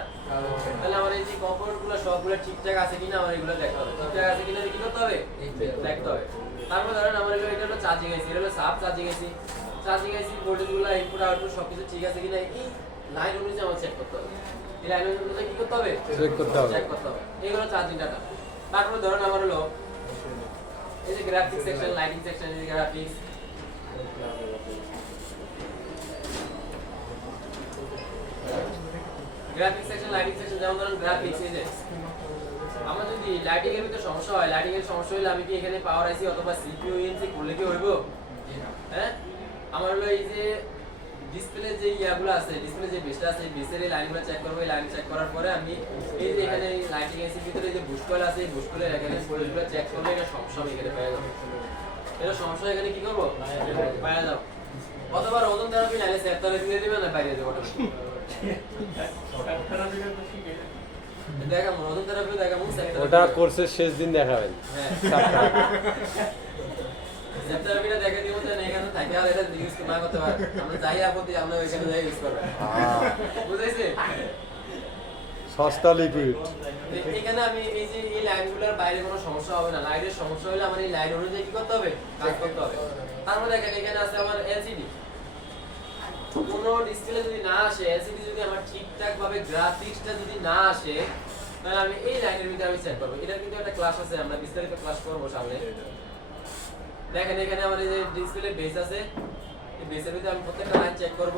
তাহলে আমার এই যে কম্পোনেন্টগুলো সবগুলো ঠিকঠাক আছে কিনা আমার এগুলো দেখতে হবে। ঠিকঠাক আছে কিনা কি করতে হবে? দেখতে হবে। তারপর ধরেন আমার এটা হলো চার্জিং আইসি, এটা হলো sub charging IC. Charging IC ভোল্টেজগুলো ইনপুট আউটপুট সবকিছু ঠিক আছে কিনা এই লাইন অনুযায়ী আমার চেক করতে হবে। এই লাইন অনুযায়ী কি করতে হবে? চেক করতে হবে। চেক করতে হবে। এইগুলো চার্জিং ডাটা। তারপর ধরেন আমার হলো এই যে গ্রাফিক্স সেকশন, লাইটিং সেকশন, এই যে graphics, graphics section, lighting section. যেমন ধরেন গ্রাফিক্স, এই যে আমার যদি লাইটিং এর ভিতরে সমস্যা হয়, লাইটিং এর সমস্যা হলে আমি কি এখানে পাওয়ার আইসি অথবা সিপিইউ ইএনসি করলে কি হইব? হ্যাঁ, আমার হলো এই যে ডিসপ্লে যে ইয়াগুলো আছে, ডিসপ্লে যে বেসটা আছে, বেসের এই লাইনগুলো চেক করব। এই লাইন চেক করার পরে আমি এই যে এখানে লাইটিং আইসির ভিতরে যে বুস্ট কয়েল আছে, এই বুস্ট কয়েলের এখানে ভোল্টেজগুলো চেক করলে এটা সমস্যা হবে, এখানে পেয়ে যাবো। এটা সমস্যা এখানে কি করব? পেয়ে যাবো। অথবা ওজন থেরাপি নাইলে সেপ্টারে দিয়ে দিবেন না বাইরে যাবে অটোমেটিক। দেখা ওজন থেরাপি দেখা মুখ সেপ্টারে ওটা কোর্সের শেষ দিন দেখাবেন। হ্যাঁ, সেপ্টারবিটা দেখে দিব যে এখানে থাকে আর এটা ইউজ না করতে পারে, আমরা যাই আপত্তি আমরা ওইখানে যাই ইউজ করব। বুঝাইছে? সস্তা লিকুইড। এখানে আমি এই যে এই লাইনগুলোর বাইরে কোনো সমস্যা হবে না। লাইনের সমস্যা হলে আমার এই লাইন অনুযায়ী কি করতে হবে? কাজ করতে হবে। তারপরে দেখেন এখানে আছে আমার এলসিডি। কোনো ডিসপ্লে যদি না আসে, এলসিডি যদি আমার ঠিকঠাক ভাবে গ্রাফিক্সটা যদি না আসে, তাহলে আমি এই লাইনের ভিতরে আমি সেট করব। এটা কিন্তু একটা ক্লাস আছে, আমরা বিস্তারিত ক্লাস করব সামনে। দেখেন এখানে আমার এই যে ডিসপ্লে বেস আছে, এই বেসের ভিতরে আমি প্রত্যেকটা লাইন চেক করব।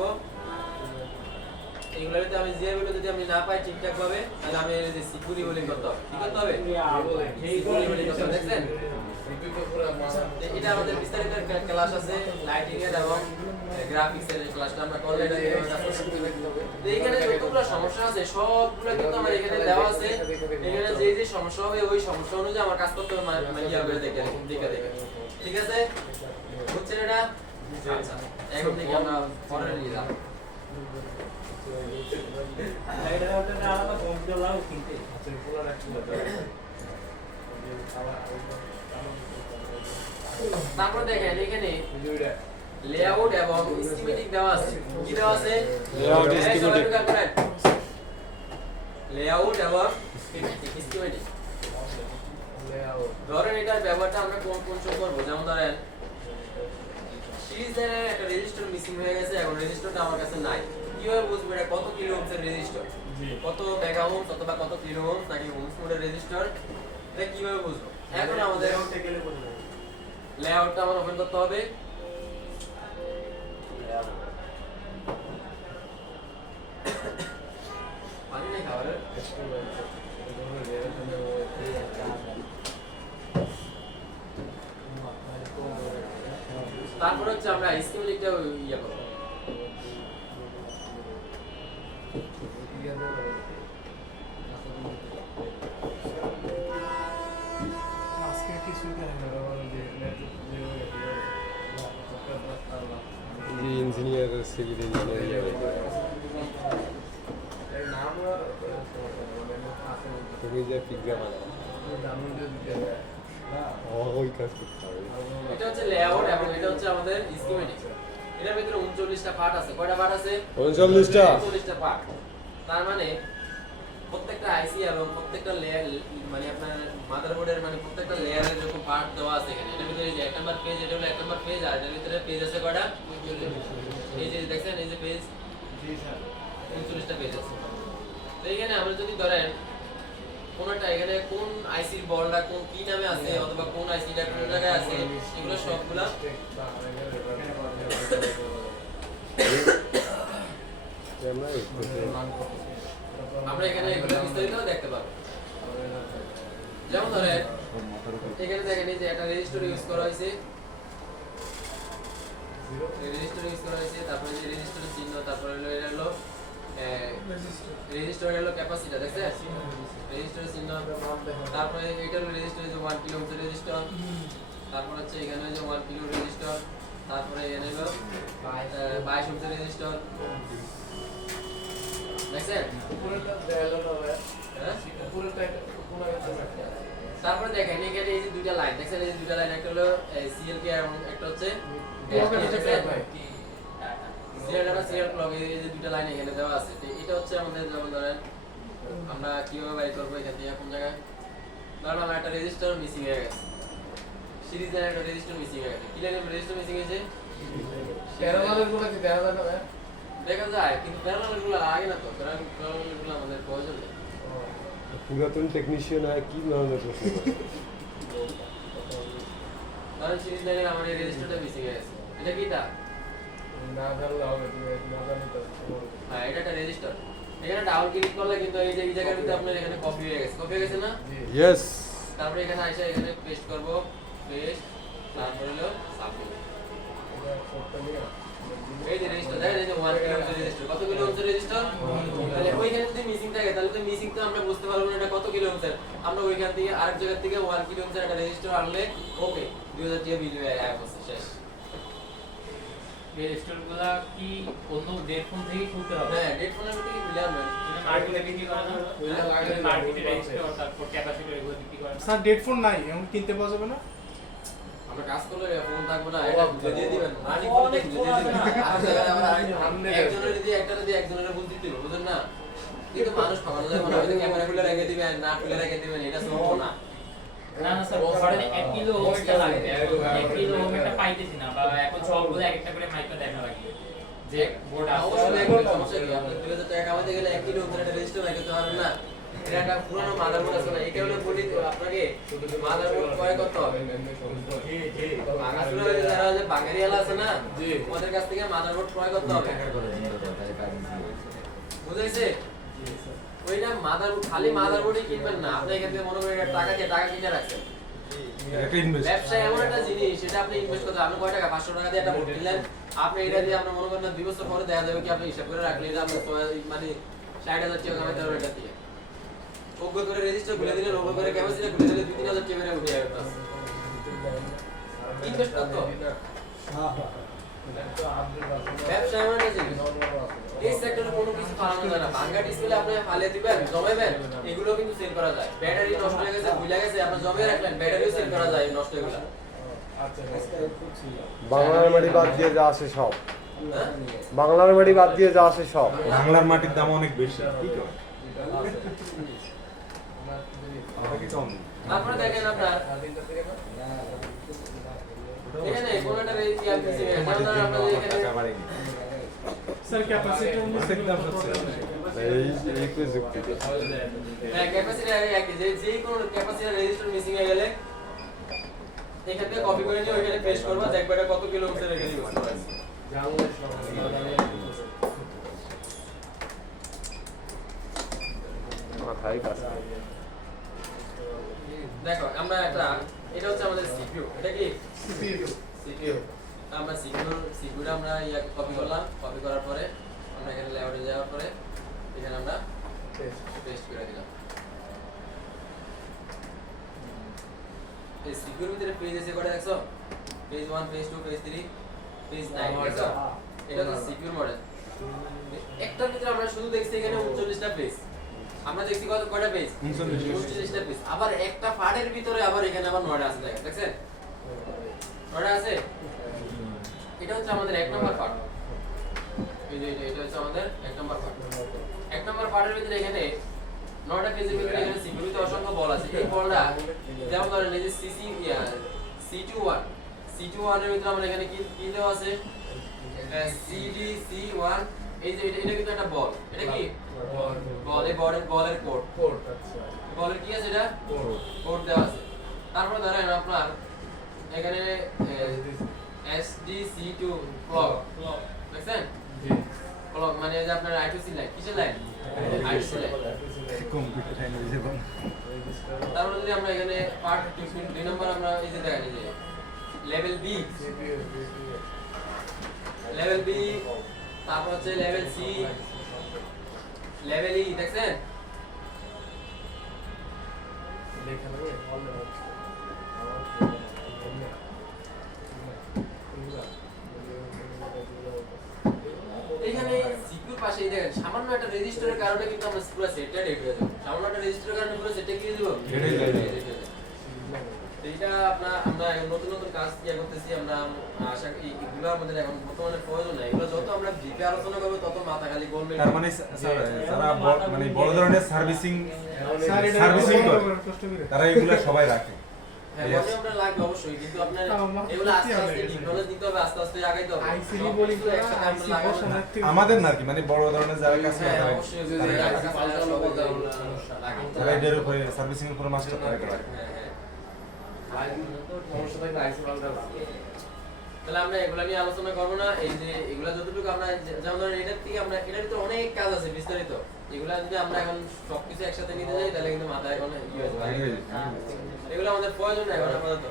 এইগুলোর ভিতরে আমি জিআরগুলো যদি আমি না পাই ঠিকঠাক ভাবে, তাহলে আমি এই যে সিকিউরিটি রিবুলিং করতে হবে। কি করতে হবে? সিকিউরিটি রিবুলিং করতে হবে। দেখছেন? এটা আমাদের বিস্তারিত ক্লাস আছে লাইটিং এর এবং গ্রাফিক্স এর ক্লাসটা আমরা করলে এটা এখানে যতগুলো সমস্যা আছে সবগুলো কিন্তু আমার এখানে দেওয়া আছে। এখানে যে যে সমস্যা হবে ওই সমস্যা অনুযায়ী আমার কাজ করতে হবে, মানে ইয়া করে দেখে দেখে। ঠিক আছে? বুঝছেন এটা? আচ্ছা, এখন থেকে আমরা পরে নিয়ে যাব। তারপর দেখেন এখানে লেআউট এবং স্কিমেটিক দেওয়া আছে। কি দেওয়া আছে? Layout, schematic। লেআউট এবং স্কিমেটিক। ধরেন এটার ব্যবহারটা আমরা কোন কোন সময় করবো, যেমন ধরেন সিরিজ লাইনের একটা রেজিস্টার মিসিং হয়ে গেছে, এখন রেজিস্টারটা আমার কাছে নাই। কিভাবে বুঝবো এটা কত কিলো ওহমসের রেজিস্টার, কত মেগা ওহমস অথবা কত কিলো ওহমস নাকি ওহমস মোডের রেজিস্টার, এটা কিভাবে বুঝবো? এখন আমাদের লেআউটটা আমার ওপেন করতে হবে। পানি নেই খাবারের। তারপর হচ্ছে আমরা স্কিমেটিকটা ইয়া করব। আজকে কিছুই জানি না জি ইঞ্জিনিয়ার সিভিল ইঞ্জিনিয়ার তুমি যে পিজ্জা বানাও ওই কাজ করতে হবে। এটা হচ্ছে লেআউট এবং এটা হচ্ছে আমাদের স্কিমেটিক। এটার ভিতরে 39টা পার্ট আছে। কয়টা পার্ট আছে? 39টা। 39টা পার্ট। তার মানে প্রত্যেকটা আইসি এবং প্রত্যেকটা লেয়ার মানে আপনার মাদারবোর্ডের মানে প্রত্যেকটা লেয়ারের যখন পার্ট দেওয়া আছে এখানে, এটার ভিতরে যে এক নাম্বার পেজ, এটা হলো এক নাম্বার পেজ, আর এটার ভিতরে পেজ আছে কয়টা? এই যে দেখছেন এই যে পেজ, জি স্যার 39টা পেজ আছে। তো এখানে আমরা যদি ধরেন কোনটা এখানে কোন আইসির বলটা কোন কি নামে আছে অথবা কোন আইসিটা কোন জায়গায় আছে, এগুলো সবগুলা আমরা এখানে এগুলো বিস্তারিত দেখতে পাবো। যেমন ধরেন এখানে দেখেন এই যে একটা রেজিস্টার ইউজ করা হয়েছে, তারপরে যে রেজিস্টারের চিহ্ন, তারপরে হলো এটা হলো রেজিস্টার হলো ক্যাপাসিটর, দেখছেন রেজিস্টারের চিহ্ন, তারপরে এটা হলো রেজিস্টারের যে 1 কিলো ওহমের রেজিস্টার, তারপর হচ্ছে এখানে যে 1 কিলো রেজিস্টার, তারপরে এখানে হলো 22 ওহমের রেজিস্টার, দেখছেন তারপরে দেখেন এখানে এই যে দুইটা লাইন দেখছেন, এই যে দুইটা লাইন, একটা হলো সিএলকে এবং একটা হচ্ছে সিরিয়াল ক্লক, এই যে দুইটা লাইন এখানে দেওয়া আছে। এটা হচ্ছে আমাদের যেমন ধরেন আমরা কিভাবে বাই করবো এখান থেকে কোন জায়গায়, ধরেন আমার একটা রেজিস্টার মিসিং হয়ে গেছে, সিরিজ লাইনের একটা রেজিস্টার মিসিং হয়ে গেছে। কি লাইনের রেজিস্টার মিসিং হয়েছে? দেখা যায়, কিন্তু প্যারালাল গুলো লাগে না তো, প্যারালাল গুলো আমাদের প্রয়োজন নেই। পুরাতন টেকনিশিয়ান হয় কি ধরনের প্রশ্ন করে? ধরেন সিরিজ লাইনের আমার এই রেজিস্টারটা মিসিং হয়ে গেছে, এটা কি এটা? হ্যাঁ, এটা একটা রেজিস্টার। এখানে ডাবল ক্লিক করলে কিন্তু এই যে এই জায়গার ভিতরে আপনার এখানে কপি হয়ে গেছে, কপি হয়ে গেছে না? ইয়েস। তারপরে এখানে এসে এখানে পেস্ট করব, পেস্ট, তারপরে হলো সাবমিট। এই যে রেজিস্টার দেখেন, এই যে 1 কিলো ওহমের রেজিস্টার, কত কিলো ওহমের রেজিস্টার? তাহলে ওইখানে যদি মিসিং থাকে তাহলে তো মিসিং তো আমরা বুঝতে পারবো না এটা কত কিলো ওহমের। আমরা ওইখান থেকে আরেক জায়গা থেকে 1 কিলো ওহমের একটা রেজিস্টার আনলে ওকে 2000 টাকা বিল হয়ে যায়, শেষ। রেজিস্টারগুলো কি অন্য ডেট ফোন থেকে খুলতে হবে? হ্যাঁ, ডেট ফোনের ভিতরে কি বিল আনবেন? মার্কেটে বিক্রি করে না? মার্কেটে রেজিস্টার আর তারপর ক্যাপাসিটর এগুলো বিক্রি করে না? স্যার ডেট ফোন নাই, এখন কিনতে পাওয়া যাবে না? আমরা কাজ করলে ফোন থাকবে না, এটা খুলে দিয়ে দিবেন, মানি খুলে দিয়ে দিবেন। আর জায়গায় আমরা একজনের দিয়ে একটারে দিয়ে একজনের বুঝ দিতে হবে, বুঝেন না? কিন্তু মানুষ ভালো যায় না, হয়তো ক্যামেরা খুলে রেখে দিবেন, না খুলে রেখে দিবেন, এটা সম্ভব না। না না স্যার, ধরেন 1 কিলো ওহমটা লাগে, 1 কিলো ওহমটা পাইতেছি না, বা এখন সবগুলো একটা করে মাইক্রো দেখা লাগবে যে বোর্ড আছে। অবশ্যই একটু সমস্যা কি, আপনি 2000 টাকা কামাতে গেলে 1 কিলো ওহমের একটা রেজিস্টার লাগাতে পারবেন না? এটা একটা পুরনো মাদারবোর্ড আছে না, এই কারণে বলি তো আপনাকে মাদারবোর্ড ক্রয় করতে হবে। আসলে যারা যে বাঙালিয়ালা আছে না, ওদের কাছ থেকে মাদারবোর্ড ক্রয় করতে হবে, বুঝাইছে? ওইটা মাদারবোর্ড খালি মাদারবোর্ডই কিনবেন না, আপনি এখান থেকে মনে করেন টাকা দিয়ে টাকা কিনে রাখছেন। একটা ইনভেস্ট। ব্যবসা এমন একটা জিনিস, সেটা আপনি ইনভেস্ট করতে, আপনি কয় টাকা 500 টাকা দিয়ে একটা বোর্ড কিনলেন, আপনি এটা দিয়ে আপনি মনে করেন না 2 বছর পরে দেখা যাবে কি আপনি হিসাব করে রাখলে এটা আপনি মানে 60,000 টাকা কামাইতে পারবেন এটা দিয়ে। ওকে করে রেজিস্টার খুলে দিলেন, ওকে করে ক্যাপাসিটি খুলে দিলে 2-3 হাজার টাকা করে উঠে যাবে। ইনভেস্ট করতে হবে। ব্যবসা মানে যে এই সেক্টরে কোনো কিছু ফালানো যায় না। ভাঙ্গা ডিসপ্লে আপনি ফালিয়ে দিবেন, জমাইবেন, এগুলো কিন্তু সেল করা যায়। ব্যাটারি নষ্ট হয়ে গেছে, ভুলে গেছে, আপনি জমিয়ে রাখলেন, ব্যাটারিও সেল করা যায় নষ্ট হয়ে গেলে। বাংলার বাড়ি বাদ দিয়ে যা আছে সব, হ্যাঁ? বাংলার বাড়ি বাদ দিয়ে যা আছে সব। বাংলার মাটির দাম অনেক বেশি ঠিক আছে আমাকে কম তারপরে দেখেন আপনার এখানে কোনো একটা রেঞ্জ কি আপনি যেমন আপনাদের এখানে টাকা বাড়েনি স্যার ক্যাপাসিটি অনেক দাম হচ্ছে এই প্রযুক্তি হ্যাঁ ক্যাপাসিটি একই যে কোনো ক্যাপাসিটি রেজিস্টার মিসিং হয়ে গেলে এখান থেকে কপি করে নিয়ে ওইখানে পেস্ট করবা, দেখবা এটা কত কিলোমিটার রেখে দিবে। মাথায় কাজ দেখো আমরা একটা এটা হচ্ছে আমাদের সিপিইউ, এটা কি সিপিইউ। আমরা সিপিইউটা আমরা ইয়া কপি করলাম, কপি করার পরে আমরা এখানে লেআউটে যাওয়ার পরে এখানে আমরা পেস্ট করে দিলাম। এই সিপিইউর ভিতরে পেজ আছে কয়টা দেখছো? পেজ 1, পেজ 2, পেজ 3, পেজ 9 দেখছো? এটা হচ্ছে সিপিইউর মডেল। একটার ভিতরে আমরা শুধু দেখছি এখানে 39টা পেজ, আমরা দেখছি কয়টা পেজ? 39টা পেজ। আবার একটা পার্টের ভিতরে আবার এখানে আবার 9টা আছে, দেখেন দেখছেন 9টা আছে। এটা হচ্ছে আমাদের 1 নম্বর পার্ট। এই যে এটা হচ্ছে আমাদের 1 নম্বর পার্ট। 1 নম্বর পার্টের ভিতরে এখানে 9টা পেজের ভিতরে এখানে সিকিউরিটি অসংখ্য বল আছে। এই বলটা যেমন ধরেন এই যে C21 এর ভিতরে আমরা এখানে কি দেওয়া আছে? CDC1। এই যে এটা কিন্তু একটা বল, এটা কি বল? এই বলের কোড বলের কি আছে? এটা কোড দেওয়া আছে। তারপরে ধরেন আপনার এখানে SDC2 ক্লক দেখছেন? ক্লক মানে যে আপনার I2C লাইন, কিসের লাইন? I2C line. কম্পিউটার লাইনে যেমন তারপরে যদি আমরা এখানে পার্ট 2 নম্বর আমরা এই যে দেখেন এই যে লেভেল বি, তারপর হচ্ছে লেভেল সি, লেভেল ই দেখছেন? এখানে সিকিউর পাশে এই দেখেন সামান্য একটা রেজিস্টারের কারণে কিন্তু আমরা পুরো সেটটা রেডি হয়ে যাব। সামান্য একটা রেজিস্টারের কারণে পুরো সেটটা কি হয়ে যাব? রেডি হয়ে যাবে। এইটা আমরা নতুন কাজ করতেছি। আমরা আশা করি এগুলো আমাদের এখন বর্তমানে প্রয়োজন নাই। এগুলো যত আমরা ডিপে আলোচনা করব তত মাথা খালি গোলমেল। তার মানে যারা মানে বড় ধরনের সার্ভিসিং করে তারা এগুলা সবাই রাখে। হ্যাঁ বডি আমরা লাগবে অবশ্যই, কিন্তু আপনার এগুলো আস্তে আস্তে টেকনোলজি দিতে হবে, আস্তে আস্তে আগাইতে হবে। আইসিডি বলি তো একসাথে আমরা লাগাবো না। আমাদের না কি মানে বড় ধরনের যারা কাজ করে হ্যাঁ তারা অবশ্যই যদি কাছে পাল্টা হবে লাগাইতে তারা হবে। এর উপরে সার্ভিসিং এর উপরে মাস্টার করে রাখে। হ্যাঁ তাহলে আমরা এগুলা নিয়ে আলোচনা করবো না। এই যে এগুলা যতটুকু আমরা যেমন ধরেন এটার থেকে আমরা এটার ভিতরে অনেক কাজ আছে বিস্তারিত। এগুলা যদি আমরা এখন সবকিছু একসাথে নিতে যাই তাহলে কিন্তু মাথায় এখন ইয়ে হয়ে যাবে। এগুলো আমাদের প্রয়োজন নাই এখন আপাতত।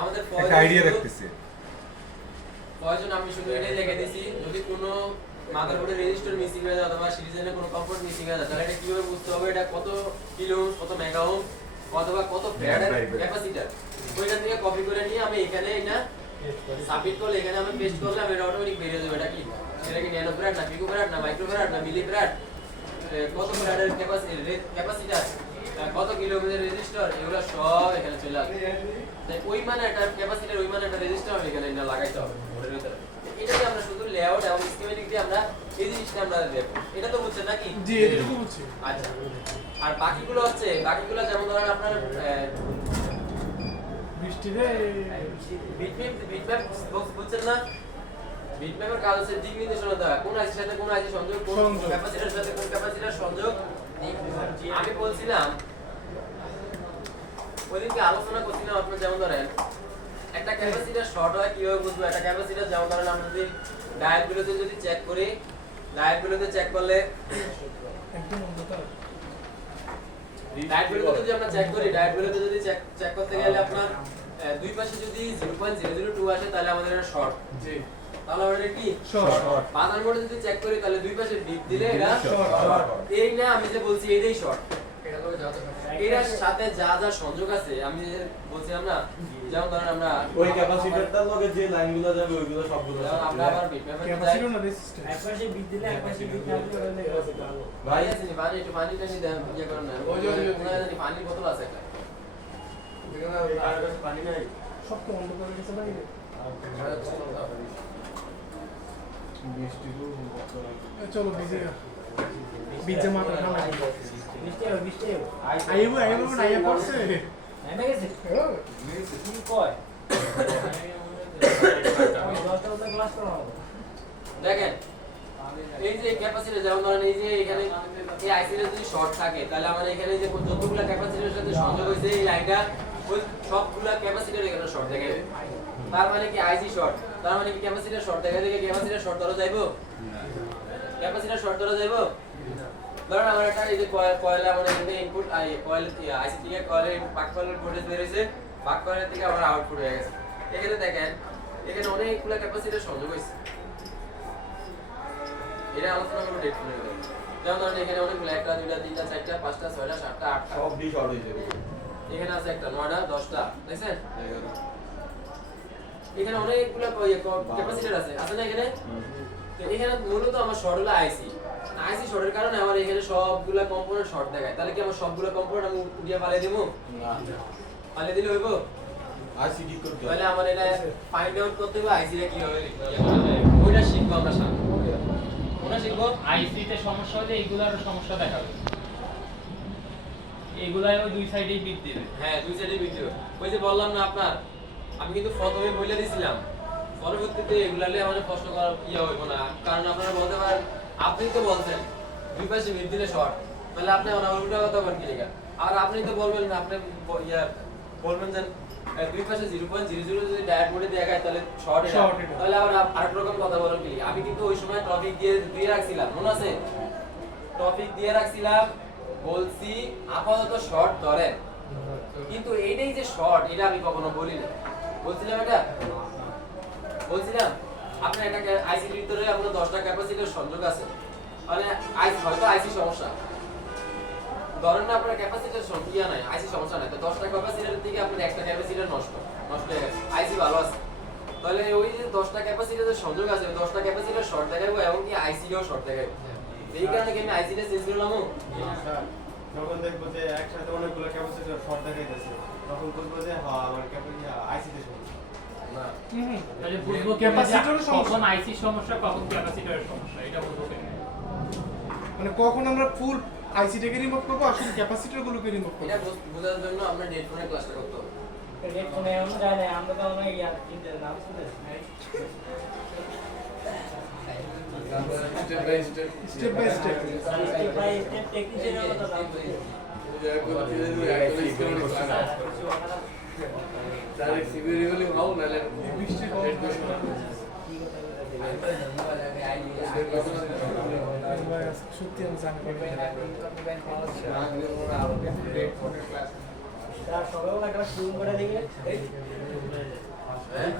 আমাদের একটা আইডিয়া রাখতেছি। প্রয়োজন আমি শুধু এটাই লিখে দিছি, যদি কোনো মাদারবোর্ডের রেজিস্টার মিসিং হয়ে যায় অথবা সিরিজের কোনো কম্পোনেন্ট মিসিং হয়ে যায় তাহলে এটা কিভাবে বুঝতে হবে এটা কত কিলো ওহম, কত মেগা ওহম অথবা কত ফ্যারাডের ক্যাপাসিটর। ওইটা থেকে কপি করে নিয়ে আমি এখানে এটা সাবমিট করলে এখানে আমি পেস্ট করলে আমি এটা অটোমেটিক বেরিয়ে যাবে। এটা কি ন্যানো ফ্যারাড না পিকো ফ্যারাড না মাইক্রো ফ্যারাড না মিলি ফ্যারাড, কত ফ্যারাডের ক্যাপাসিটর, কত কিলোমিটার রেজিস্টার, এগুলো সব এখানে চলে আসবে। তাই ওই মানে একটা ক্যাপাসিটর ওই মানে একটা রেজিস্টার আমি এখানে এটা লাগাইতে হবে ওর ভিতরে। এটাকে আমরা শুধু লেআউট এবং স্কিমেটিক দিয়ে আমরা এই জিনিসটা আমরা দেখব। এটা তো বুঝছেন নাকি? জি এটুকু বুঝছি। আচ্ছা আর বাকিগুলো হচ্ছে বাকিগুলো যেমন ধরেন আপনার বৃষ্টিতে বিটম্যাপ বক্স বুঝছেন না? বিটম্যাপের কাজ হচ্ছে দিক নির্দেশনা দেওয়া, কোন আইসির সাথে কোন আইসি সংযোগ, কোন সংযোগ। ক্যাপাসিটরের সাথে কোন ক্যাপাসিটর সংযোগ। আমি বলছিলাম ওইদিনকে আলোচনা করছিলাম আপনার যেমন ধরেন একটা ক্যাপাসিটর শর্ট হয় কিভাবে বুঝবো? একটা ক্যাপাসিটর যেমন ধরেন আমরা যদি ডায়োডগুলোতে যদি চেক করি, ডায়োডগুলোতে চেক করলে একদম অন্ধকার। ডায়োডগুলোতে যদি আমরা চেক করি, ডায়োডগুলোতে যদি চেক করতে গেলে আপনার দুই পাশে যদি 0.002 আসে তাহলে আমাদের এটা শর্ট। জি তাহলে আমাদের কি শর্ট। বাজার মোডে যদি চেক করি তাহলে দুই পাশে ডিপ দিলে এটা শর্ট। এই না আমি যে বলছি এইটাই শর্ট। এটার সাথে যা যা সংযোগ আছে আমি যে বলছিলাম না যেমন ধরেন আমরা ওই ক্যাপাসিটরটার লগে যে লাইনগুলো যাবে ওইগুলো সবগুলো যেমন আমরা আবার পেপার ক্যাপাসিটর না রেজিস্ট্যান্স একপাশে বিট দিলে একপাশে বিট না দিলে ওটা লেগে আছে ভালো ভাই আছে নি পানি একটু পানি টানি দেন ইয়ে করেন না ওই যে পানির বোতল আছে একটা আর পানি নাই সব তো বন্ধ করে গেছে ভাই চলো বিজে বিজে মাত্র না বৃষ্টি আইবো না আইয়া পড়ছে নেমে গেছে কি কয় আমি 10টা ওটা ক্লাস করা হবে দেখেন এই যে ক্যাপাসিটর যেমন ধরেন এই যে এখানে এই আইসির যদি শর্ট থাকে তাহলে আমার এখানে যে যতগুলা ক্যাপাসিটরের সাথে সংযোগ হয়েছে এই লাইনটা ওই সবগুলা ক্যাপাসিটর এখানে শর্ট দেখাবে তার মানে কি আইসি শর্ট তার মানে কি ক্যাপাসিটর শর্ট দেখা দেখে ক্যাপাসিটর শর্ট ধরা যাইবো ক্যাপাসিটর শর্ট ধরা যাইবো ধরেন আমার একটা এই যে কয়েলে আমার এখানে ইনপুট কয়েল আইসি থেকে কয়েলের বাক কয়েলের ভোল্টেজ বের হইছে বাক কয়েলের থেকে আমার আউটপুট হয়ে গেছে এখানে দেখেন এখানে অনেকগুলা ক্যাপাসিটর সংযোগ হইছে এটা আলোচনা করব ডেট ফোনে যেমন ধরেন এখানে অনেকগুলো একটা দুইটা তিনটা চারটা পাঁচটা ছয়টা সাতটা আটটা সব ডি শর্ট হয়ে যাবে এখানে আছে একটা 9টা 10টা দেখছেন এখানে অনেকগুলো ক্যাপাসিটর আছে আছে না এখানে তো এখানে মূলত আমার শর্ট হলো আইসি আইসি শর্টের কারণে আমার এখানে সবগুলো কম্পোনেন্ট শর্ট দেখায় তাহলে কি আমার সবগুলো কম্পোনেন্ট আমি উঠিয়ে পালিয়ে দেবো পালিয়ে দিলে হইব আইসি ঠিক করতে তাহলে আমার এটা ফাইন্ড আউট করতে হবে আইসিটা কি হবে ওইটা শিখবো আমরা সামনে ওটা শিখবো আইসিতে সমস্যা হলে এইগুলারও সমস্যা দেখাবে এইগুলাই ওই দুই সাইডেই বিট দিবে হ্যাঁ দুই সাইডে ভিডিও ওই যে বললাম না আপনার আমি কিন্তু প্রথমে বলে দিয়েছিলাম পরবর্তীতে এগুলালে আমাদের প্রশ্ন করার ইয়ে হইব না কারণ আপনারা বলতে পারেন আপনি তো বলছেন দুই পাশে ভিড় দিলে শর্ট তাহলে আপনি আমার উল্টা কথা বলেন কি লেখা আর আপনি তো বলবেন না আপনি ইয়া বলবেন যে দুই পাশে 0.00 যদি ডায়োড মোডে দেখায় তাহলে শর্ট Short এটা এটা। তাহলে আবার আরেক রকম কথা বলেন কি আমি কিন্তু ওই সময় টপিক দিয়ে রাখছিলাম মনে আছে টপিক দিয়ে রাখছিলাম বলছি আপাতত শর্ট ধরেন কিন্তু এইটাই যে শর্ট এটা আমি কখনো বলি না বলছিলাম এটা বলছিলাম আপনার একটা আইসির ভিতরে আপনার 10টা ক্যাপাসিটর সংযোগ আছে মানে আইসি হয়তো আইসি সমস্যা ধরেন না আপনার ক্যাপাসিটর সংখ্যা নাই আইসি সমস্যা নাই তো 10টা ক্যাপাসিটরের থেকে আপনার একটা ক্যাপাসিটর নষ্ট হয়ে গেছে আইসি ভালো আছে তাহলে ওই যে 10টা ক্যাপাসিটরের সংযোগ আছে 10টা ক্যাপাসিটর শর্ট দেখাবো এবং কি আইসিও শর্ট দেখাবো এই কারণে কি আমি আইসিটা চেঞ্জ করলাম যখন দেখবো যে একসাথে অনেকগুলো ক্যাপাসিটর শর্ট দেখাইতেছে তখন বলবো যে হ্যাঁ আমার ক্যাপাসিটি আইসিতে সমস্যা না তাহলে বুঝবো ক্যাপাসিটরের ক্যাপাসিটরের সমস্যা। কখন আইসি সমস্যা কখন ক্যাপাসিটরের সমস্যা এটা বুঝবো কেমনে মানে কখন আমরা ফুল আইসিটাকে রিমুভ করবো আর শুধু ক্যাপাসিটর গুলোকে রিমুভ এটা করবো বোঝার জন্য আমরা ডেট ফোনের ক্লাসটা করতে হবে রেড ফোনে এমন যায় না আমরা তো অনেক ইয়ার তিনটার নাম শুনেছি step by step step by step ভাই স্টেপ টেকনিশিয়ানের কথা নাম ডাইরেক্ট সিবিআই হলে ভালো নালে সত্যি আমি জানি তার সবাই একটা শুরু করে দিলে হ্যাঁ